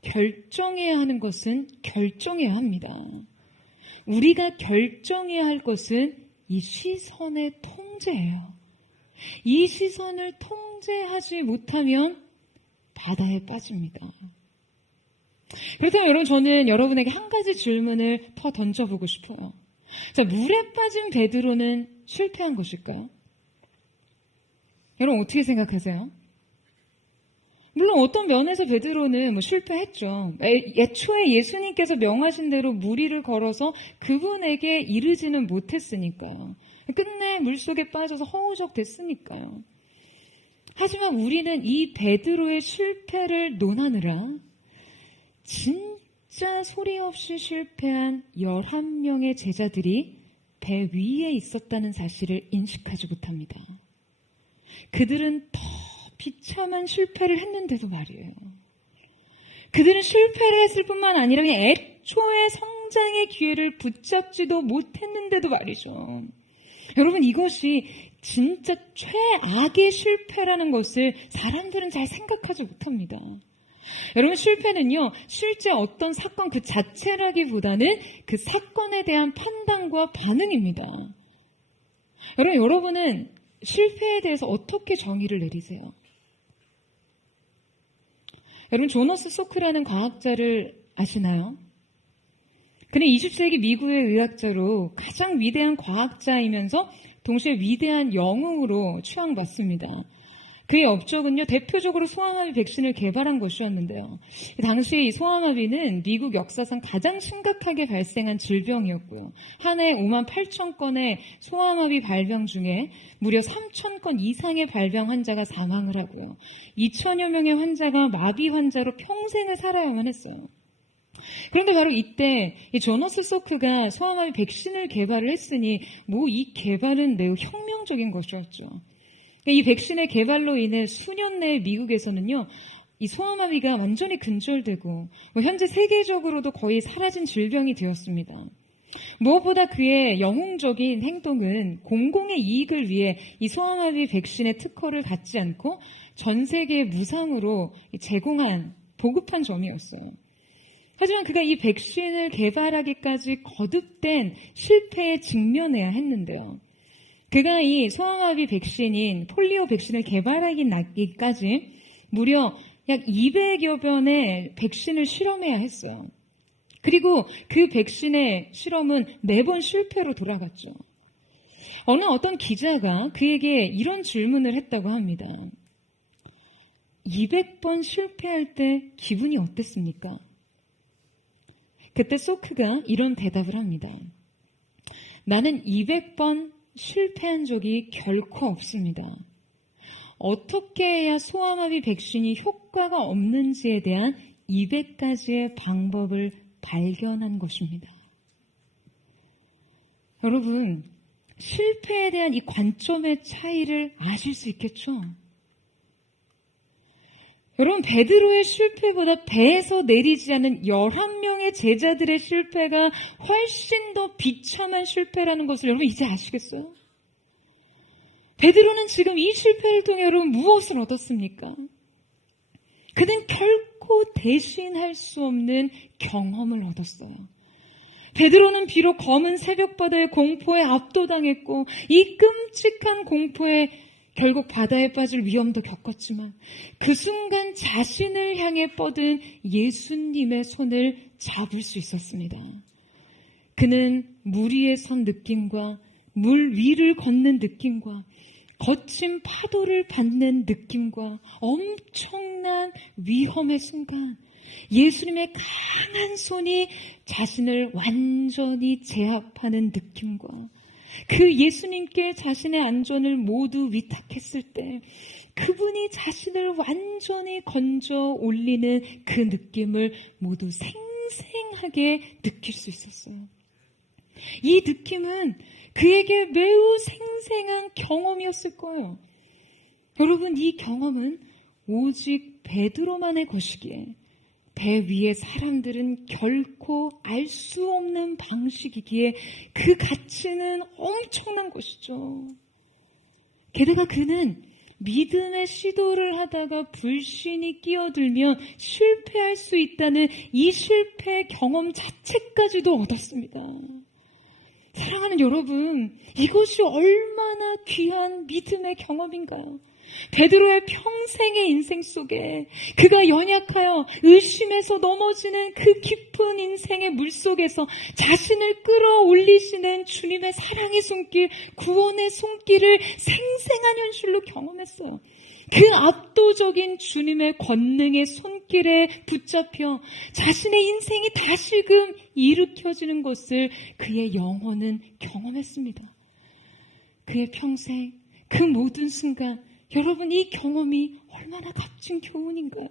결정해야 하는 것은 결정해야 합니다. 우리가 결정해야 할 것은 이 시선의 통제예요. 이 시선을 통제하지 못하면 바다에 빠집니다. 그렇다면 여러분, 저는 여러분에게 한 가지 질문을 더 던져보고 싶어요. 자, 물에 빠진 베드로는 실패한 것일까요? 여러분, 어떻게 생각하세요? 물론 어떤 면에서 베드로는 실패했죠. 애초에 예수님께서 명하신 대로 무리를 걸어서 그분에게 이르지는 못했으니까요. 끝내 물속에 빠져서 허우적 됐으니까요. 하지만 우리는 이 베드로의 실패를 논하느라 진짜 소리 없이 실패한 11명의 제자들이 배 위에 있었다는 사실을 인식하지 못합니다. 그들은 더 비참한 실패를 했는데도 말이에요. 그들은 실패를 했을 뿐만 아니라 그냥 애초에 성장의 기회를 붙잡지도 못했는데도 말이죠. 여러분, 이것이 진짜 최악의 실패라는 것을 사람들은 잘 생각하지 못합니다. 여러분, 실패는요, 실제 어떤 사건 그 자체라기보다는 그 사건에 대한 판단과 반응입니다. 여러분은 실패에 대해서 어떻게 정의를 내리세요? 여러분, 조너스 소크라는 과학자를 아시나요? 그는 20세기 미국의 의학자로 가장 위대한 과학자이면서 동시에 위대한 영웅으로 추앙받습니다. 그의 업적은요, 대표적으로 소아마비 백신을 개발한 것이었는데요. 당시 이 소아마비는 미국 역사상 가장 심각하게 발생한 질병이었고요. 한 해 5만 8천 건의 소아마비 발병 중에 무려 3천 건 이상의 발병 환자가 사망을 하고요. 2천여 명의 환자가 마비 환자로 평생을 살아야만 했어요. 그런데 바로 이때 이 조너스 소크가 소아마비 백신을 개발을 했으니 이 개발은 매우 혁명적인 것이었죠. 이 백신의 개발로 인해 수년 내에 미국에서는요, 이 소아마비가 완전히 근절되고 현재 세계적으로도 거의 사라진 질병이 되었습니다. 무엇보다 그의 영웅적인 행동은 공공의 이익을 위해 이 소아마비 백신의 특허를 받지 않고 전 세계에 무상으로 보급한 점이었어요. 하지만 그가 이 백신을 개발하기까지 거듭된 실패에 직면해야 했는데요. 그가 이 소아마비 백신인 폴리오 백신을 개발하기까지 무려 약 200여 번의 백신을 실험해야 했어요. 그리고 그 백신의 실험은 4번 실패로 돌아갔죠. 어떤 기자가 그에게 이런 질문을 했다고 합니다. 200번 실패할 때 기분이 어땠습니까? 그때 소크가 이런 대답을 합니다. 나는 200번 실패한 적이 결코 없습니다. 어떻게 해야 소아마비 백신이 효과가 없는지에 대한 200가지의 방법을 발견한 것입니다. 여러분, 실패에 대한 이 관점의 차이를 아실 수 있겠죠? 여러분, 베드로의 실패보다 배에서 내리지 않은 11명의 제자들의 실패가 훨씬 더 비참한 실패라는 것을 여러분 이제 아시겠어요? 베드로는 지금 이 실패를 통해 여러분 무엇을 얻었습니까? 그는 결코 대신할 수 없는 경험을 얻었어요. 베드로는 비록 검은 새벽바다의 공포에 압도당했고 이 끔찍한 공포에 결국 바다에 빠질 위험도 겪었지만 그 순간 자신을 향해 뻗은 예수님의 손을 잡을 수 있었습니다. 그는 물 위에 선 느낌과 물 위를 걷는 느낌과 거친 파도를 받는 느낌과 엄청난 위험의 순간 예수님의 강한 손이 자신을 완전히 제압하는 느낌과 그 예수님께 자신의 안전을 모두 위탁했을 때 그분이 자신을 완전히 건져 올리는 그 느낌을 모두 생생하게 느낄 수 있었어요. 이 느낌은 그에게 매우 생생한 경험이었을 거예요. 여러분, 이 경험은 오직 베드로만의 것이기에 배 위의 사람들은 결코 알 수 없는 방식이기에 그 가치는 엄청난 것이죠. 게다가 그는 믿음의 시도를 하다가 불신이 끼어들면 실패할 수 있다는 이 실패 경험 자체까지도 얻었습니다. 사랑하는 여러분, 이것이 얼마나 귀한 믿음의 경험인가요? 베드로의 평생의 인생 속에 그가 연약하여 의심에서 넘어지는 그 깊은 인생의 물속에서 자신을 끌어올리시는 주님의 사랑의 손길, 구원의 손길을 생생한 현실로 경험했어요. 그 압도적인 주님의 권능의 손길에 붙잡혀 자신의 인생이 다시금 일으켜지는 것을 그의 영혼은 경험했습니다. 그의 평생, 그 모든 순간, 여러분, 이 경험이 얼마나 값진 교훈인가요?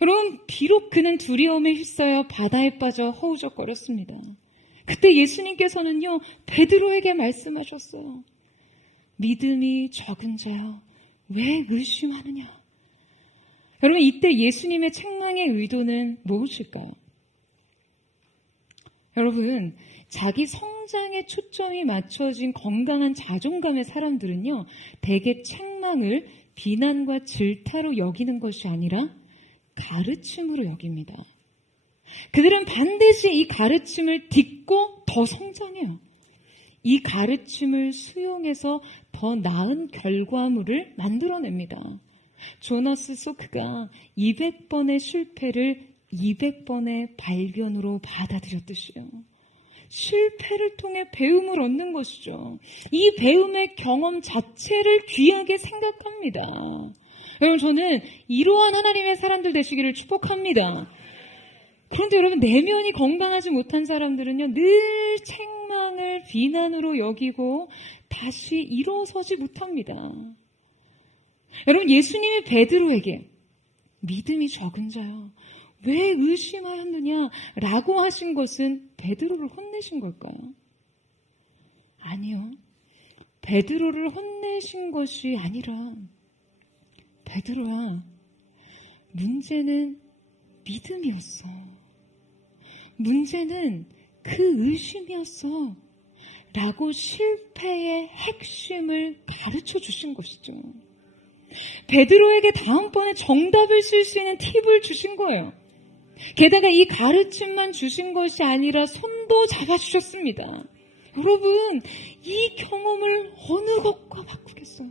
여러분, 비록 그는 두려움에 휩싸여 바다에 빠져 허우적거렸습니다. 그때 예수님께서는요, 베드로에게 말씀하셨어요. 믿음이 적은 자여, 왜 의심하느냐? 여러분, 이때 예수님의 책망의 의도는 무엇일까요? 여러분, 자기 성장에 초점이 맞춰진 건강한 자존감의 사람들은요, 대개 책망을 비난과 질타로 여기는 것이 아니라 가르침으로 여깁니다. 그들은 반드시 이 가르침을 딛고 더 성장해요. 이 가르침을 수용해서 더 나은 결과물을 만들어냅니다. 조너스 소크가 200번의 실패를 200번의 발견으로 받아들였듯이요. 실패를 통해 배움을 얻는 것이죠. 이 배움의 경험 자체를 귀하게 생각합니다. 여러분, 저는 이러한 하나님의 사람들 되시기를 축복합니다. 그런데 여러분, 내면이 건강하지 못한 사람들은요, 늘 책망을 비난으로 여기고 다시 일어서지 못합니다. 여러분, 예수님이 베드로에게 믿음이 적은 자여, 왜 의심하였느냐라고 하신 것은 베드로를 혼내신 걸까요? 아니요. 베드로를 혼내신 것이 아니라 베드로야, 문제는 믿음이었어. 문제는 그 의심이었어. 라고 실패의 핵심을 가르쳐 주신 것이죠. 베드로에게 다음번에 정답을 쓸 수 있는 팁을 주신 거예요. 게다가 이 가르침만 주신 것이 아니라 손도 잡아주셨습니다. 여러분, 이 경험을 어느 것과 바꾸겠어요?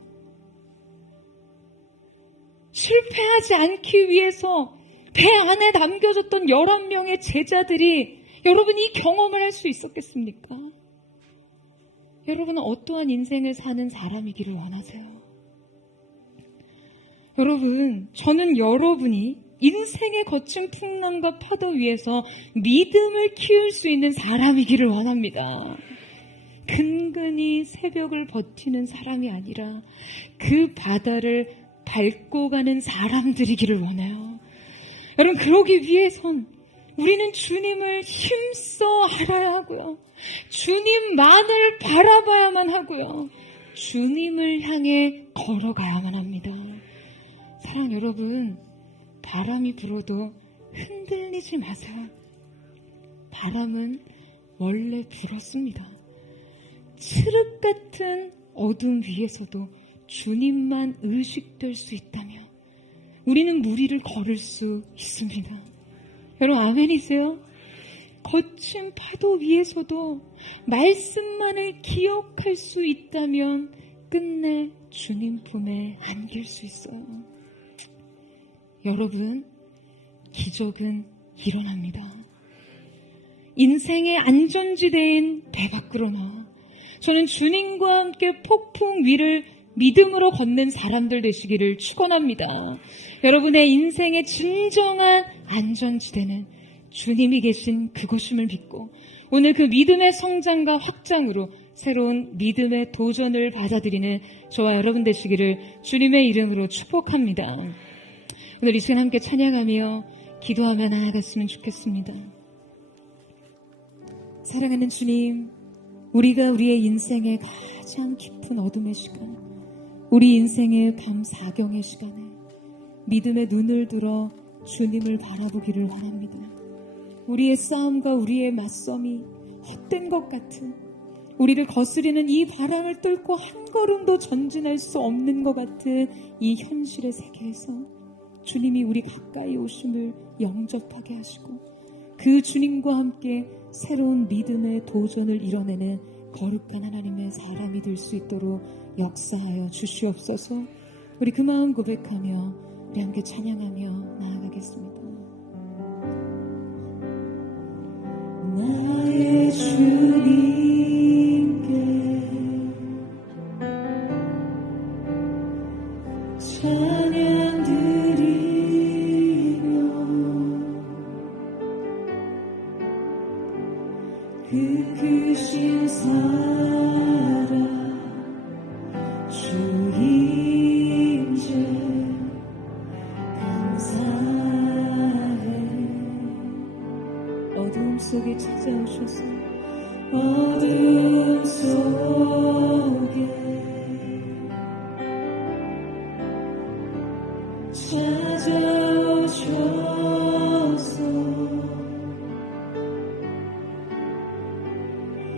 실패하지 않기 위해서 배 안에 남겨졌던 11명의 제자들이 여러분 이 경험을 할 수 있었겠습니까? 여러분은 어떠한 인생을 사는 사람이기를 원하세요? 여러분, 저는 여러분이 인생의 거친 풍랑과 파도 위에서 믿음을 키울 수 있는 사람이기를 원합니다. 근근히 새벽을 버티는 사람이 아니라 그 바다를 밟고 가는 사람들이기를 원해요. 여러분, 그러기 위해선 우리는 주님을 힘써 알아야 하고요. 주님만을 바라봐야만 하고요. 주님을 향해 걸어가야만 합니다. 사랑 여러분, 바람이 불어도 흔들리지 마세요. 바람은 원래 불었습니다. 칠흑 같은 어둠 위에서도 주님만 의식될 수 있다면 우리는 무리를 걸을 수 있습니다. 여러분 아멘이세요? 거친 파도 위에서도 말씀만을 기억할 수 있다면 끝내 주님 품에 안길 수 있어요. 여러분, 기적은 일어납니다. 인생의 안전지대인 배 밖으로 나와 저는 주님과 함께 폭풍 위를 믿음으로 걷는 사람들 되시기를 축원합니다. 여러분의 인생의 진정한 안전지대는 주님이 계신 그곳임을 믿고 오늘 그 믿음의 성장과 확장으로 새로운 믿음의 도전을 받아들이는 저와 여러분 되시기를 주님의 이름으로 축복합니다. 오늘 이 시간 함께 찬양하며 기도하며 나아갔으면 좋겠습니다. 사랑하는 주님, 우리가 우리의 인생의 가장 깊은 어둠의 시간, 우리 인생의 밤 사경의 시간에 믿음의 눈을 들어 주님을 바라보기를 원합니다. 우리의 싸움과 우리의 맞섬이 헛된 것 같은, 우리를 거스리는 이 바람을 뚫고 한 걸음도 전진할 수 없는 것 같은 이 현실의 세계에서 주님이 우리 가까이 오심을 영접하게 하시고 그 주님과 함께 새로운 믿음의 도전을 이뤄내는 거룩한 하나님의 사람이 될 수 있도록 역사하여 주시옵소서. 우리 그 마음 고백하며 우리 함께 찬양하며 나아가겠습니다. 나의 주님께 찬양 드리며 그 크신 사랑 주 임재 감사해. 어둠 속에 찾아오셔서 어둠 속에 찾아오셔서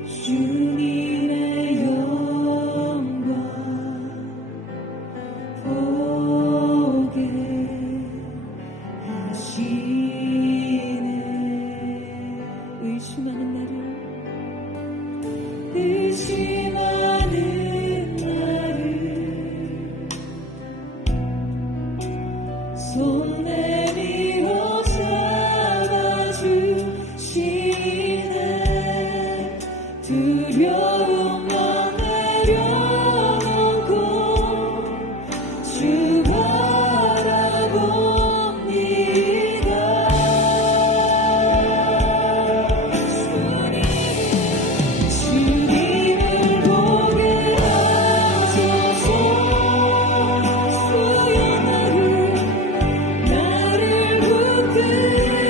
주님의 영광 보게 하시네. 의심하는 나를 손 내밀어 잡아주시네. 두려움만 내려놓고 주 바라봅니다. 주님을 보게 하소서. 수요 나를 붙들고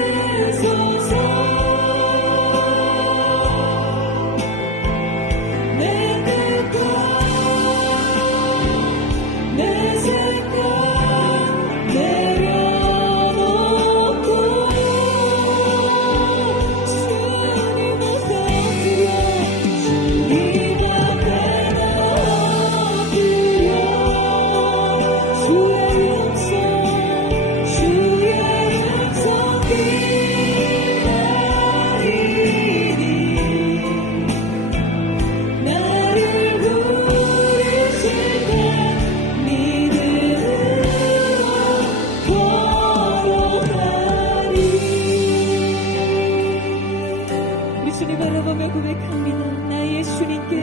고백합니다. 나의 예수님께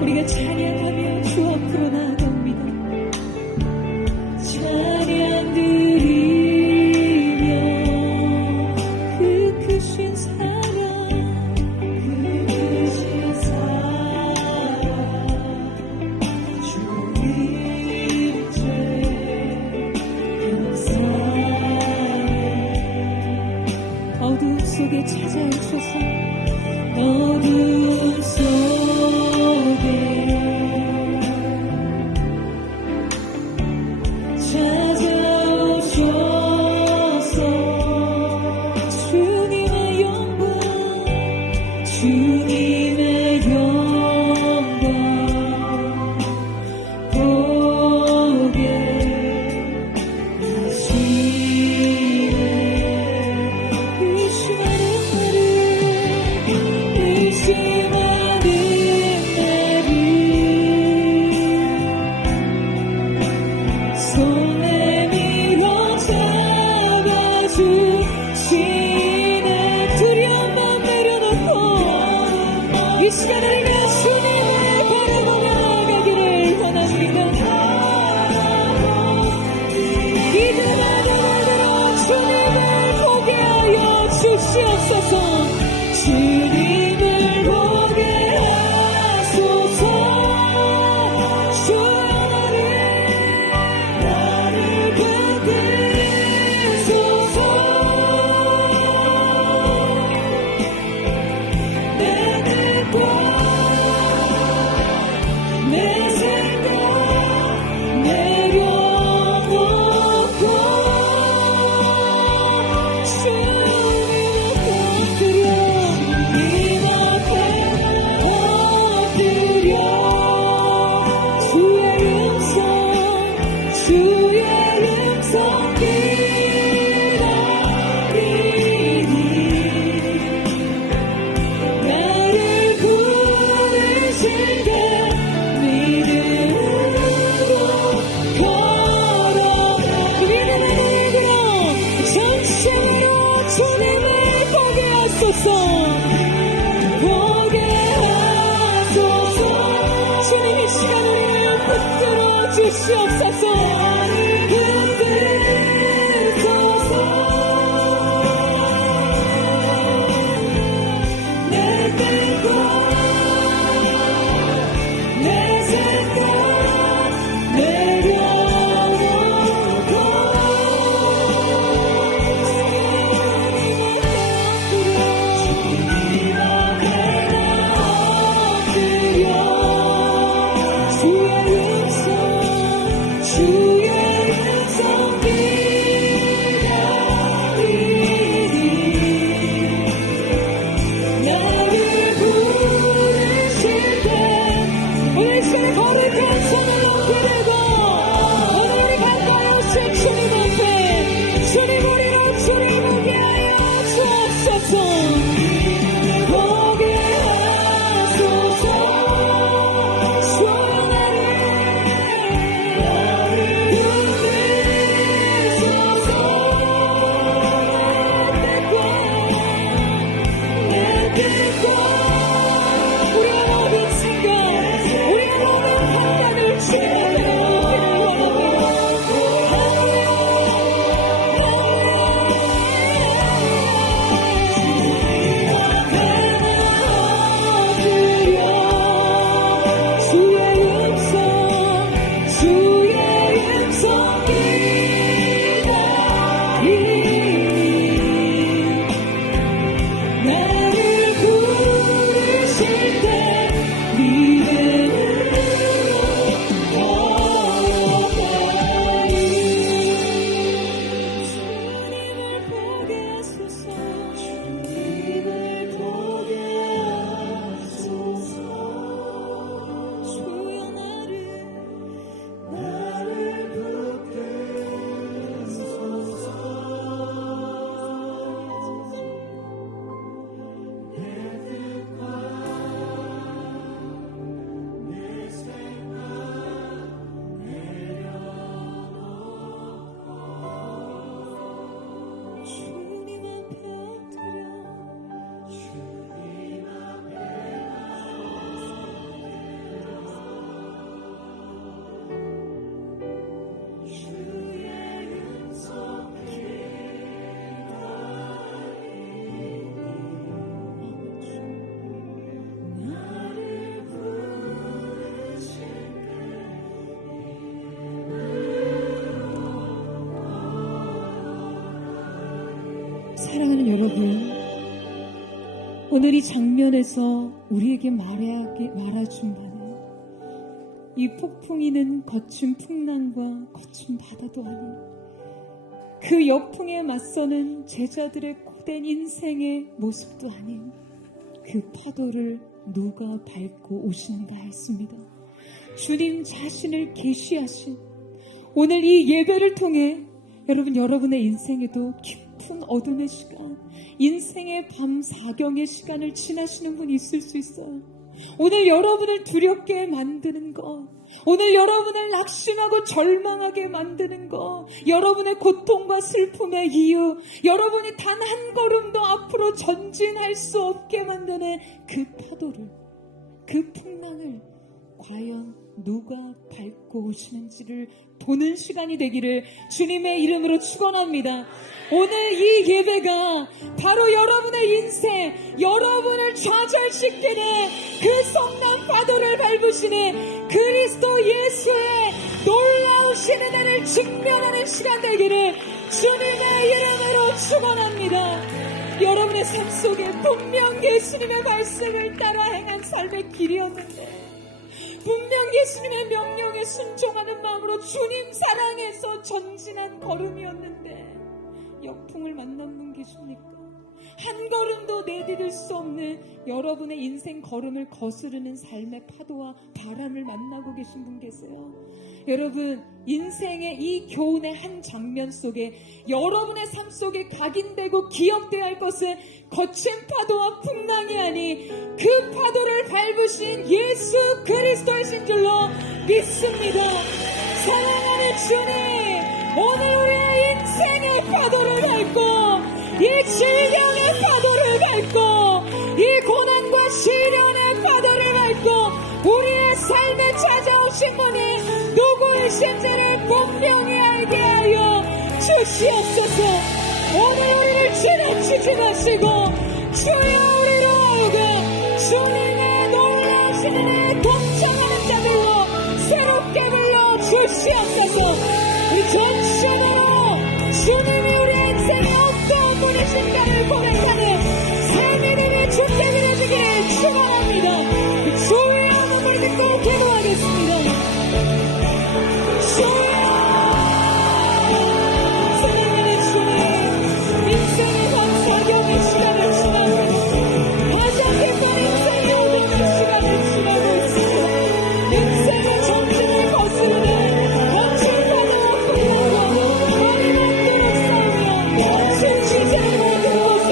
우리가 찬양하며 주 앞으로 나아갑니다. 찬양 드리며 그 크신 사랑 주 일체 감사해. 어둠 속에 찾아오셔서 어둠 속에 찾아오셔서 주님의 영광 주님의 영광 보게 하시네. 의심하는 나를 손에 밀어 잡아주시네. 두려움만 내려놓고 이 시간을 위해 주님을 바라보며 나아가기를 원합니다. 이들 마음으로 주님을 보게 하여 주시옵소서. 주님을 보게 하소서. 주 나를 붙드소서. 내 뜻과 내 생각 내려놓고 주님 앞에 엎드려 주의 음성 기다리니 나를 부르실 때 믿음으로 걸어가. 믿음의 입으로 전심으로 주님을 보게 하소서. 보게 하소서. 주님 이 시간 우리를 붙들어 주시옵소서. 붙들소서. 내 뜻과 내 생각 내려놓고 주님 앞에 엎드려 주의 음성 기다리니 나를 부르실 때 오늘 이 시간에 거룩한 손을 높이 들고 오늘 우리 가까이 오신 주님 앞에 주님 우리를 주님 보게 하여 주옵소서. 보게 하소서. 주 나를 붙드소서. 우리의 모든 생각, 우리의 모든 판단을 주님 앞에 놓기를 원합니다. 주의 음성 기다리니 나를 부르실 사랑하는 여러분, 오늘 이 장면에서 우리에게 말해준다는 이 폭풍이는 거친 풍랑과 거친 바다도 아닌 그 역풍에 맞서는 제자들의 고된 인생의 모습도 아닌 그 파도를 누가 밟고 오시는가 했습니다. 주님 자신을 계시하신 오늘 이 예배를 통해 여러분의 인생에도 깊은 어둠의 시간, 인생의 밤 사경의 시간을 지나시는 분이 있을 수 있어요. 오늘 여러분을 두렵게 만드는 것, 오늘 여러분을 낙심하고 절망하게 만드는 것, 여러분의 고통과 슬픔의 이유, 여러분이 단 한 걸음도 앞으로 전진할 수 없게 만드는 그 파도를, 그 풍랑을 과연 누가 밟고 오시는지를 보는 시간이 되기를 주님의 이름으로 축원합니다. 오늘 이 예배가 바로 여러분의 인생, 여러분을 좌절시키는 그 성난 파도를 밟으시는 그리스도 예수의 놀라우신 은혜를 직면하는 시간 되기를 주님의 이름으로 축원합니다. 여러분의 삶 속에 분명 예수님의 말씀을 따라 행한 삶의 길이었는데, 분명 예수님의 명령에 순종하는 마음으로 주님 사랑해서 전진한 걸음이었는데 역풍을 만난 분 계십니까? 한 걸음도 내디딜 수 없는 여러분의 인생 걸음을 거스르는 삶의 파도와 바람을 만나고 계신 분 계세요? 여러분, 인생의 이 교훈의 한 장면 속에 여러분의 삶 속에 각인되고 기억되어야 할 것은 거친 파도와 풍랑이 아닌 그 파도를 밟으신 예수 그리스도이신 줄로 믿습니다. 사랑하는 주님, 오늘 우리의 인생의 파도를 밟고 이 질병의 파도를 밟고 이 고난과 시련의 파도를 밟고 우리의 삶에 찾아오신 분이 누구이신지를 분명히 알게 하여 주시옵소서. 오늘 우리를 지나치지 마시고 주여 우리로 하여금 주님의 놀라우신 은혜에 동참하는 자들로 새롭게 불러 주시옵소서. 이 전심으로 주님이 우리 인생에 어떤 분이신가를 고백하는 새 믿음의 주택이 되시기를 축원합니다. 주의 이름을 믿고 기도하겠습니다. 주여, 사랑하는 주님, 인생의 밤사경의 시간을 지나고 가장 기쁜 인생의 어둠의 시간을 지나고 있습니다. 인생의 전진을 거스르는 거친 파도와 풍랑과 머리 만들어 싸우며 거친 시장과 그곳에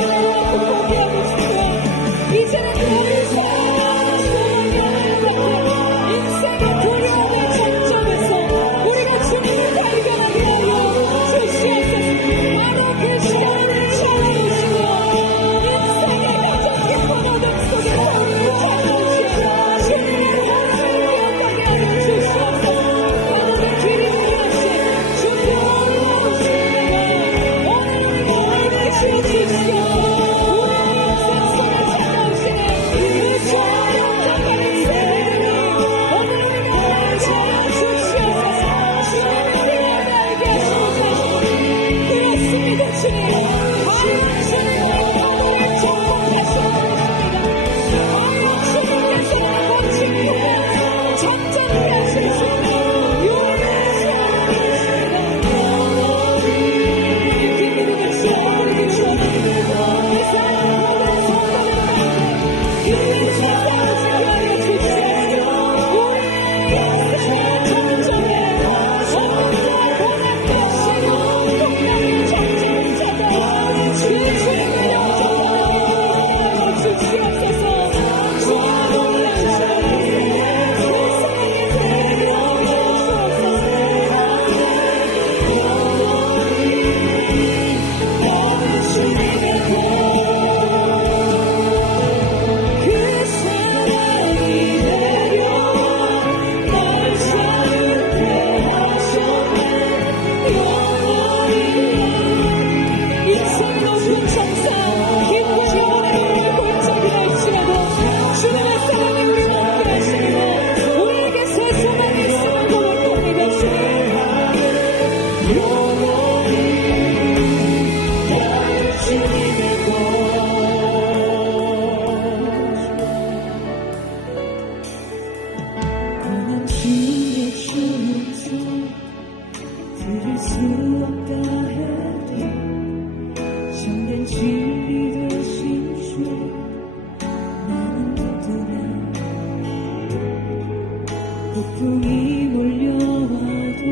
폭풍이 몰려와도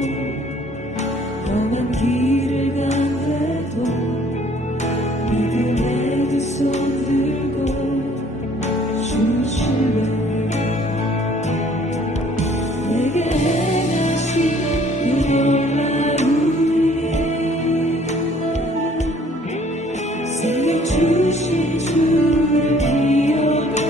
험한 길을 간대도 믿음의 두 손 들고 주시네. 내게 행하신 그 놀라운 일, 생명 주신 주를 기억하네.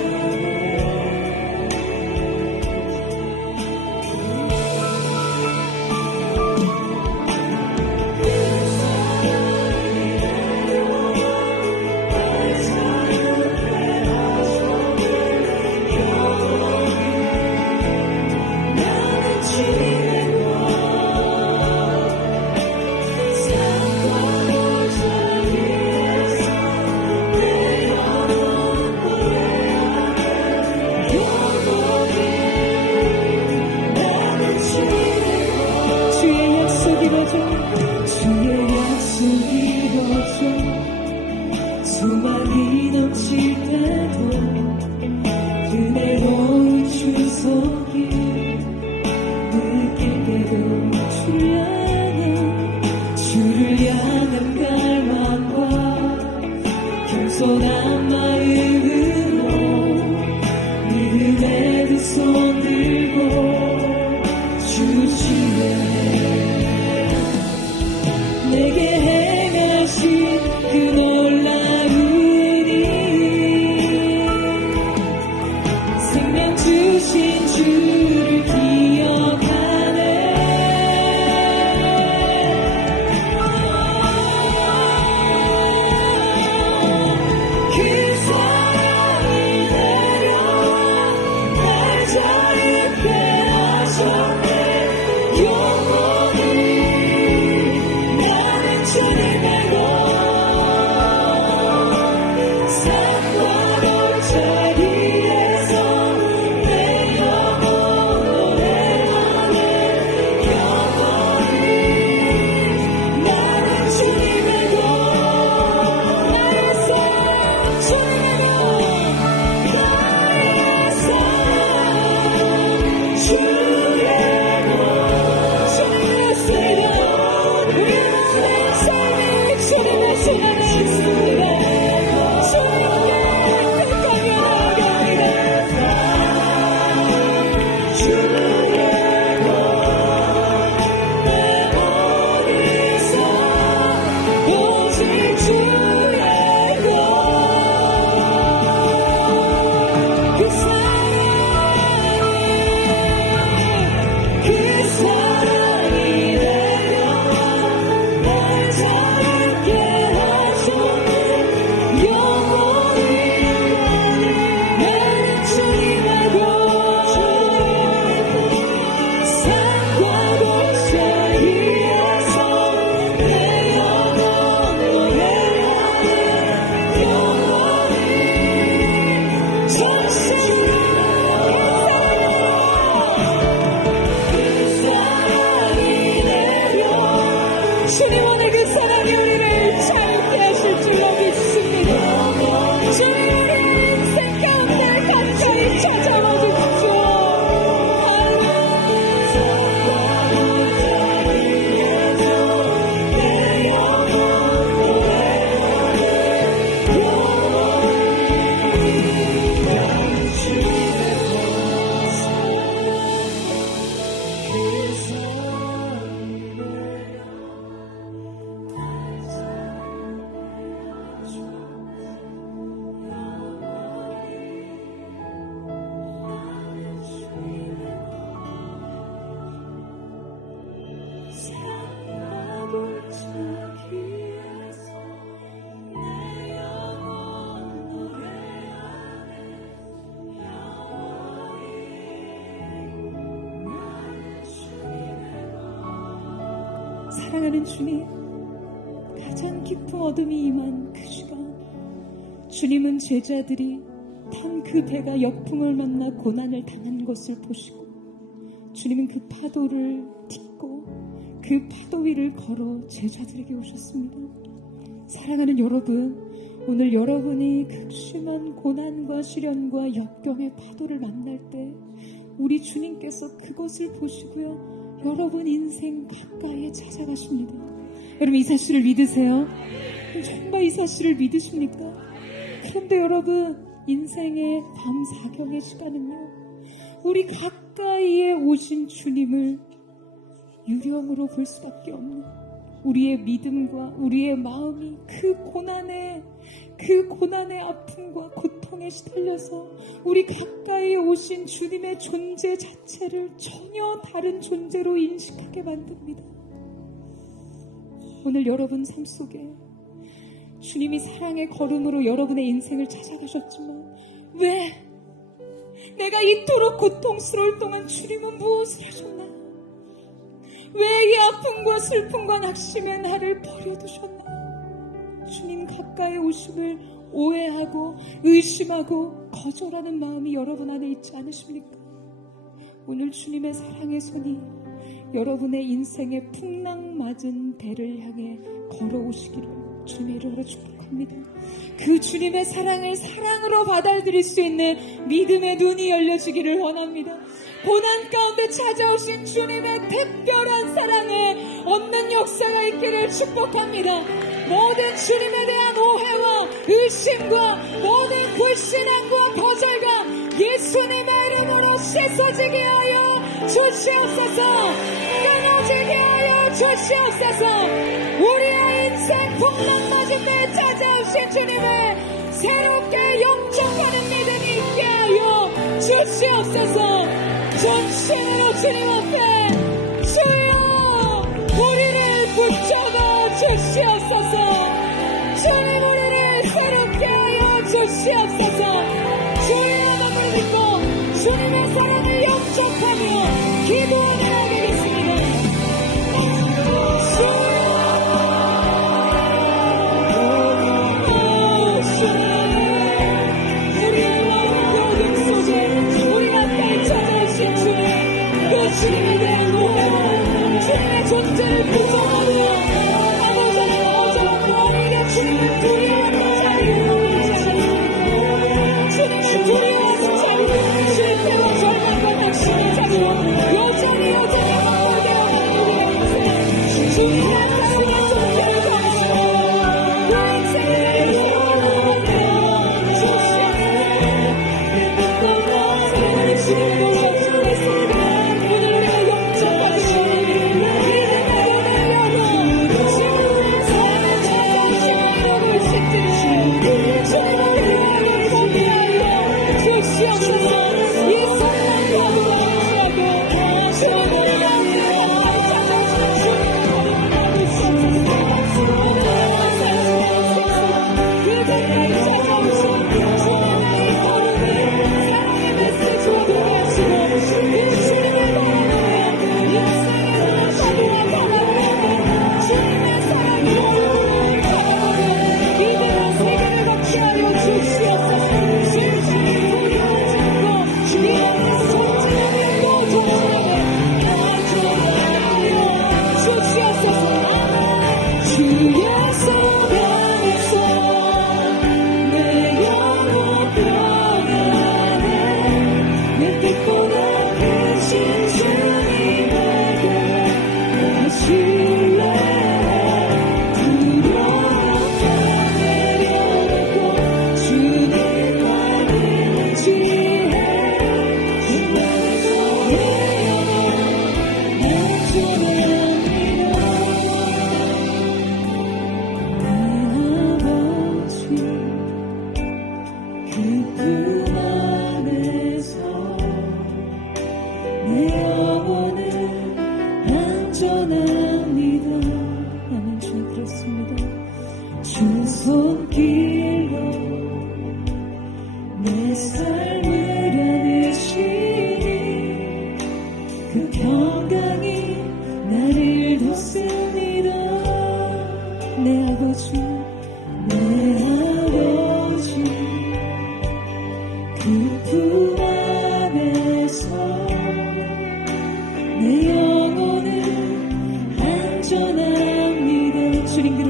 주의 약속이 이루어져, 주의 약속이 이루어져. 수많이 넘칠 때도 그대로의 주석이 느낄 때도 주를 향한 갈망과 겸손한 마음으로 믿음의 두 손 들고 주시네. 내게 행하신 그 놀라운 일, 생명 주신 주를 기억하네. 그 사랑이 내려와 날 자유케 하셨네. 주님 오늘 그 사랑이 우리를 자유케 하실 줄로 믿습니다. 주님 우리의 인생 가운데 가까이 찾아와 주십시오. 사랑하는 주님, 가장 깊은 어둠이 임한 그 시간, 주님은 제자들이 탄 그 배가 역풍을 만나 고난을 당한 것을 보시고 주님은 그 파도를 딛고 그 파도 위를 걸어 제자들에게 오셨습니다. 사랑하는 여러분, 오늘 여러분이 극심한 고난과 시련과 역경의 파도를 만날 때 우리 주님께서 그것을 보시고요, 여러분 인생 가까이에 찾아가십니다. 여러분, 이 사실을 믿으세요? 정말 이 사실을 믿으십니까? 그런데 여러분, 인생의 밤 사경의 시간은요, 우리 가까이에 오신 주님을 유령으로 볼 수밖에 없는 우리의 믿음과 우리의 마음이 그 고난의 아픔과 고통에 시달려서 우리 가까이에 오신 주님의 존재 자체를 전혀 다른 존재로 인식하게 만듭니다. 오늘 여러분 삶 속에 주님이 사랑의 걸음으로 여러분의 인생을 찾아가셨지만, 왜 내가 이토록 고통스러울 동안 주님은 무엇을 하셨나요? 왜 이 아픔과 슬픔과 낙심의 나를 버려두셨나요? 주님 가까이 오심을 오해하고 의심하고 거절하는 마음이 여러분 안에 있지 않으십니까? 오늘 주님의 사랑의 손이 여러분의 인생의 풍랑맞은 배를 향해 걸어오시기를 주님의 이름으로 축복합니다. 그 주님의 사랑을 사랑으로 받아들일 수 있는 믿음의 눈이 열려지기를 원합니다. 고난 가운데 찾아오신 주님의 특별한 사랑을 얻는 역사가 있기를 축복합니다. 모든 주님에 대한 오해와 의심과 모든 불신앙과 거절과 예수님의 이름으로 씻어지게 하여 주시옵소서. 끊어지게 하여 주시옵소서. 우리의 인생 풍랑맞은 데 찾아오신 주님을 새롭게 영접하는 믿음이 있게 하여 주시옵소서. 전심으로 주님 앞에 주여 우리를 붙잡아 주시옵소서. 주님 우리를 새롭게 하여 주시옵소서. 주의 이름을 믿고 주님의 사랑을 영접하며 기도하게 하겠습니다. 주님에 대한 오해와 주님의 존재를 부정하며 아버지는 어제와 오히려 주님을 두려워하는 자리를 주님을 두려워하는 자리를 실패와 절망과 낙심의 자리로 여전히 확보되어 가는 인생, 주님의 사랑의 존재를 감시고 그 인생을 영원하며 주시옵소서. 주님을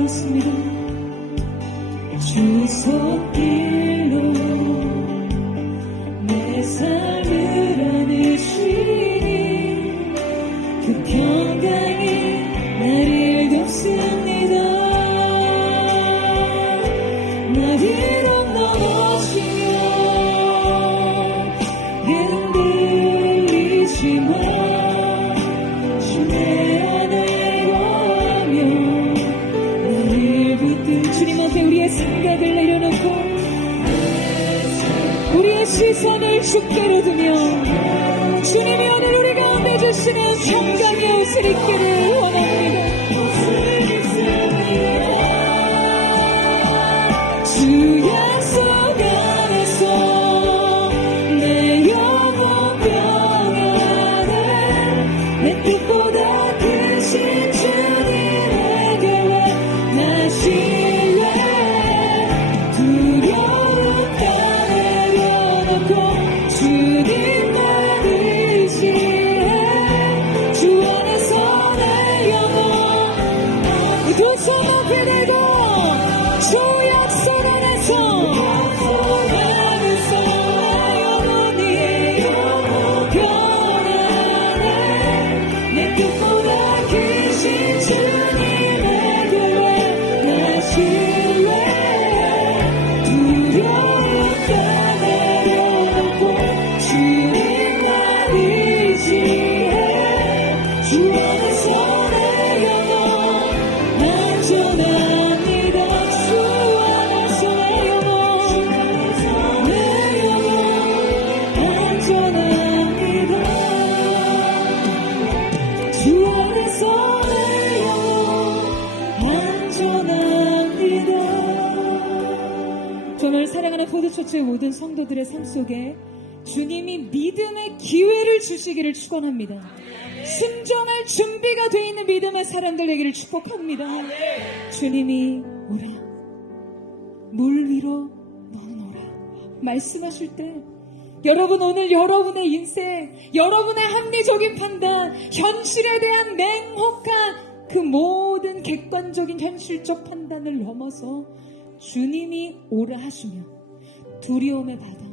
주님으로 주속길로 내 삶을 안으시 우리의 시선을 주께로 두며 주님이 오늘 우리 가운데 주시는 성장의 옷을 입기를 원합니다. 주 약속 안에서 내 영혼 평안해 내 뜻보다 크신 주님의 계획 나 신뢰해 두려움 다 내려놓고 주님만 의지해 주 안에서 내 영혼 두 손 높이 들고 주 약속 안에서 내 영혼이 평안해 내 뜻보다 크신 주님의 계획 나 신뢰해 두려움 다 내려놓고 주님만 의지해 주 안에서 내 영혼 안전합니다. 주 안에서 내 영혼 안전합니다. 주 안에서 내 영혼 안전합니다. 정말 사랑하는 포도처치의 모든 성도들의 삶 속에 주님이 믿음의 기회를 주시기를 축원합니다. 순종할 준비가 되어 있는 믿음의 사람들 되기를 축복합니다. 주님이 오라 물 위로 너는 오라 말씀하실 때 여러분 오늘 여러분의 인생 여러분의 합리적인 판단 현실에 대한 냉혹한 그 모든 객관적인 현실적 판단을 넘어서 주님이 오라 하시며 두려움의 바다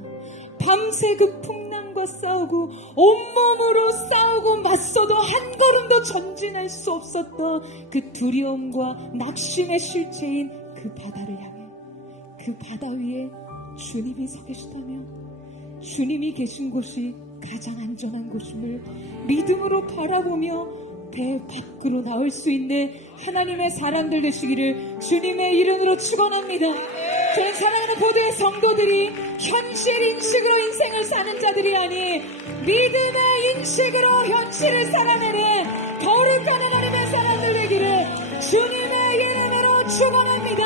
밤새 그 풍랑과 싸우고 온몸으로 싸우고 맞서도 한 걸음도 전진할 수 없었던 그 두려움과 낙심의 실체인 그 바다를 향해 그 바다 위에 주님이 서 계시다면 주님이 계신 곳이 가장 안전한 곳임을 믿음으로 바라보며 배 밖으로 나올 수 있는 하나님의 사람들 되시기를 주님의 이름으로 축원합니다. 저는 사랑하는 고대의 성도들이 현실 인식으로 인생을 사는 자들이 아닌 믿음의 인식으로 현실을 살아내는 거룩한 하나님의 사람들 되기를 주님의 이름으로 축원합니다.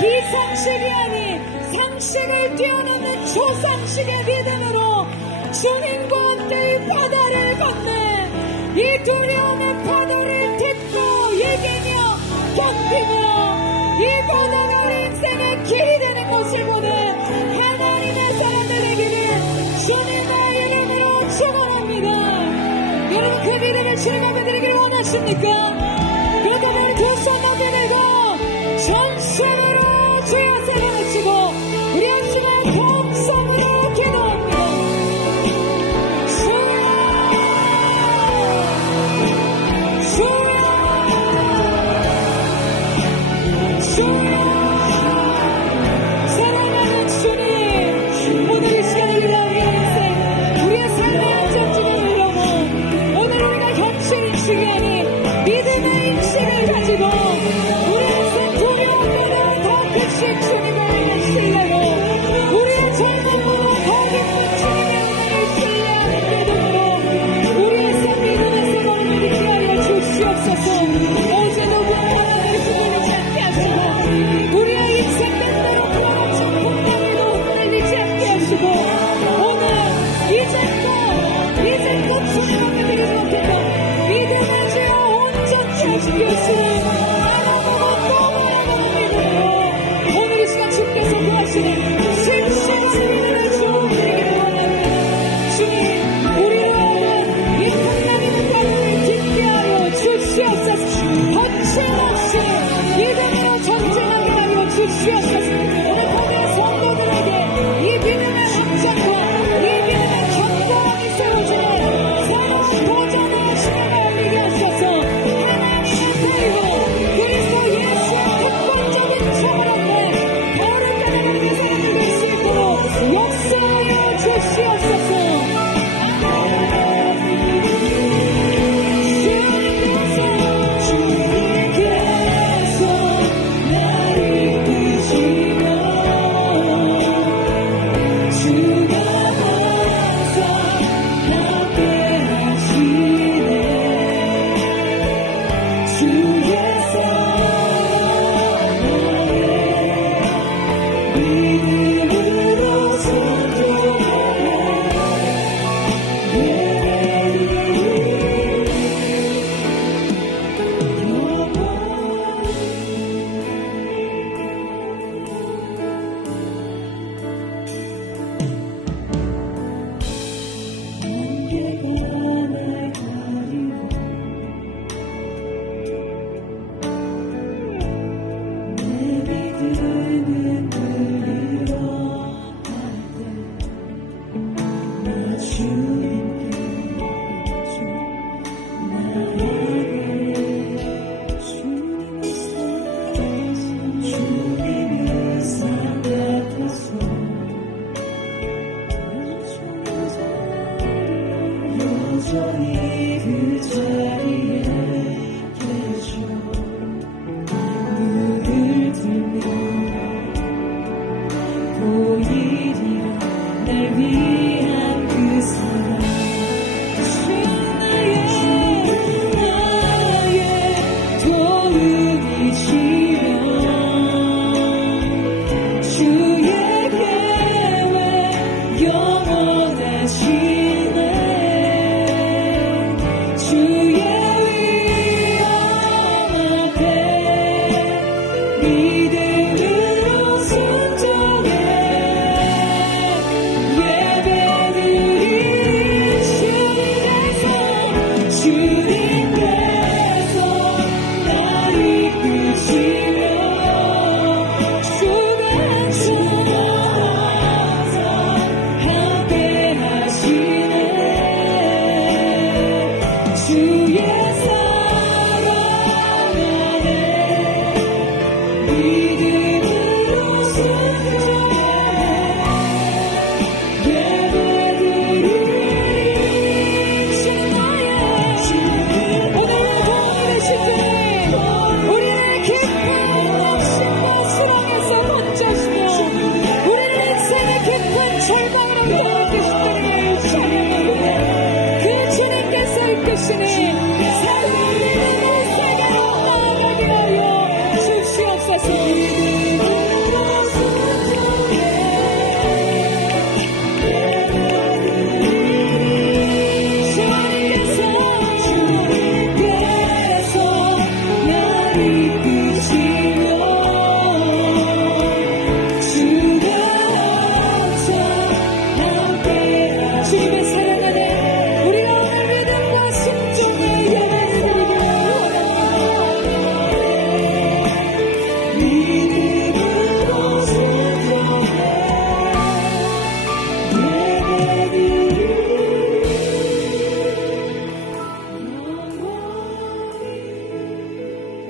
비상식이 아닌 상식을 뛰어넘는 초상식의 믿음으로 주님과 함께 이 바다를 건너 이 두려움의 파도를 딛고 이기며 견디며 이 바다가 우리 인생의 길이 되는 것을 보는 하나님의 사람들 되기를 주님의 이름으로 축원합니다. 여러분 그 믿음을 실감해 드리기를 원하십니까? 그렇다면 두 손 높이 들고 전심으로 주여 세워치고 우리 한 시간 감성으로 기도합니다. 사랑하는 주님 오늘 이 시간을 위하여 인생 우리의 삶의 안정증을 위하여 오늘 우리가 현실 인식이 아닌 믿음의 인식을 가지고 우리 인생 두려움보다 더 크신 주님을 신뢰하고 우리의 젊음으로 더 깊은 주님의 은혜를 신뢰하는 믿음으로 우리의 삶 믿음에서 멀어지게 하여 주시옵소서. 어제도 하나님의 흔들리지 않게 하시고 우리의 인생 뜻대로 불어닥친 풍랑에도 흔들리지 않게 하시고 오늘 이제 또 주님 앞에 드리지 못했던 믿음의 주여 온전히 하시게 하시는 하나님과 또 하나님의 믿음으로 오늘 이 시간 주께서 구하시는 실시간 믿음의 주を드리기를 원합니다. 주님 우리를 이 풍랑이는 바다를 깊게 하여 주시옵소서. 거침없이 믿음으로 전쟁하게 하여 주시옵소서. 오늘 고대 성도들에게 이 믿음의 확장과 이 믿음의 견고함이 세워지는 새로운 도전의 시간을 알리게 하셔서 하나님의 그리고 그리스도 예수의 객관적인 처벌 앞에 거룩한 하나님의 사람들 될 수 있도록 역사하여 주시옵소서. 주님께서 나를 이끄시며 주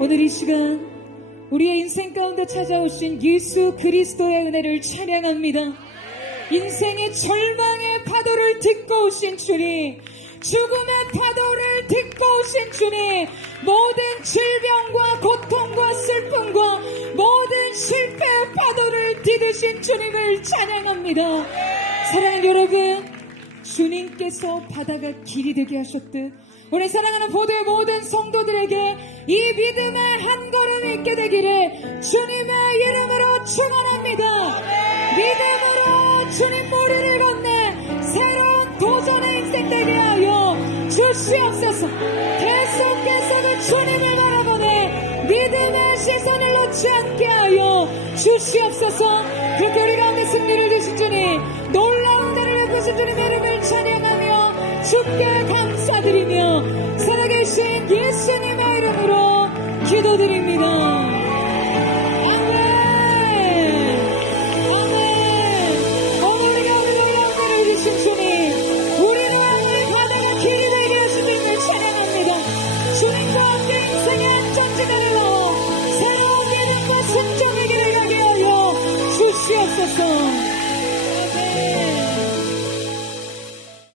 오늘 이 시간 우리의 인생 가운데 찾아오신 예수 그리스도의 은혜를 찬양합니다. 인생의 절망의 파도를 딛고 오신 주님, 죽음의 파도를 딛고 오신 주님, 모든 질병과 고통과 슬픔과 모든 실패의 파도를 디디신 주님을 찬양합니다. 사랑하는 여러분, 주님께서 바다가 길이 되게 하셨듯 우리 사랑하는 보도의 모든 성도들에게 이 믿음의 한 걸음이 있게 되기를 주님의 이름으로 축원합니다. 믿음으로 주님 머리를 건네 새로운 도전의 인생 되게 하여 주시옵소서. 계속해서는 주님을 바라보네 믿음의 시선을 놓지 않게 하여 주시옵소서. 그렇게 우리 가운데 승리를 주신 주님, 놀라운 은혜를 베푸신 주님의 이름을 찬양하며 주께 감사드리며 살아계신 예수님의 이름으로 기도드립니다. 아멘. 아멘. 오늘 우리가 놀라운 은혜를 주신 주님, 우리는 오늘 바다가 길이 되게 하신 주님을 찬양합니다. 주님과 함께 인생의 안전지대를 넣어 새로운 믿음과 순종의 길을 가게 하여 주시옵소서.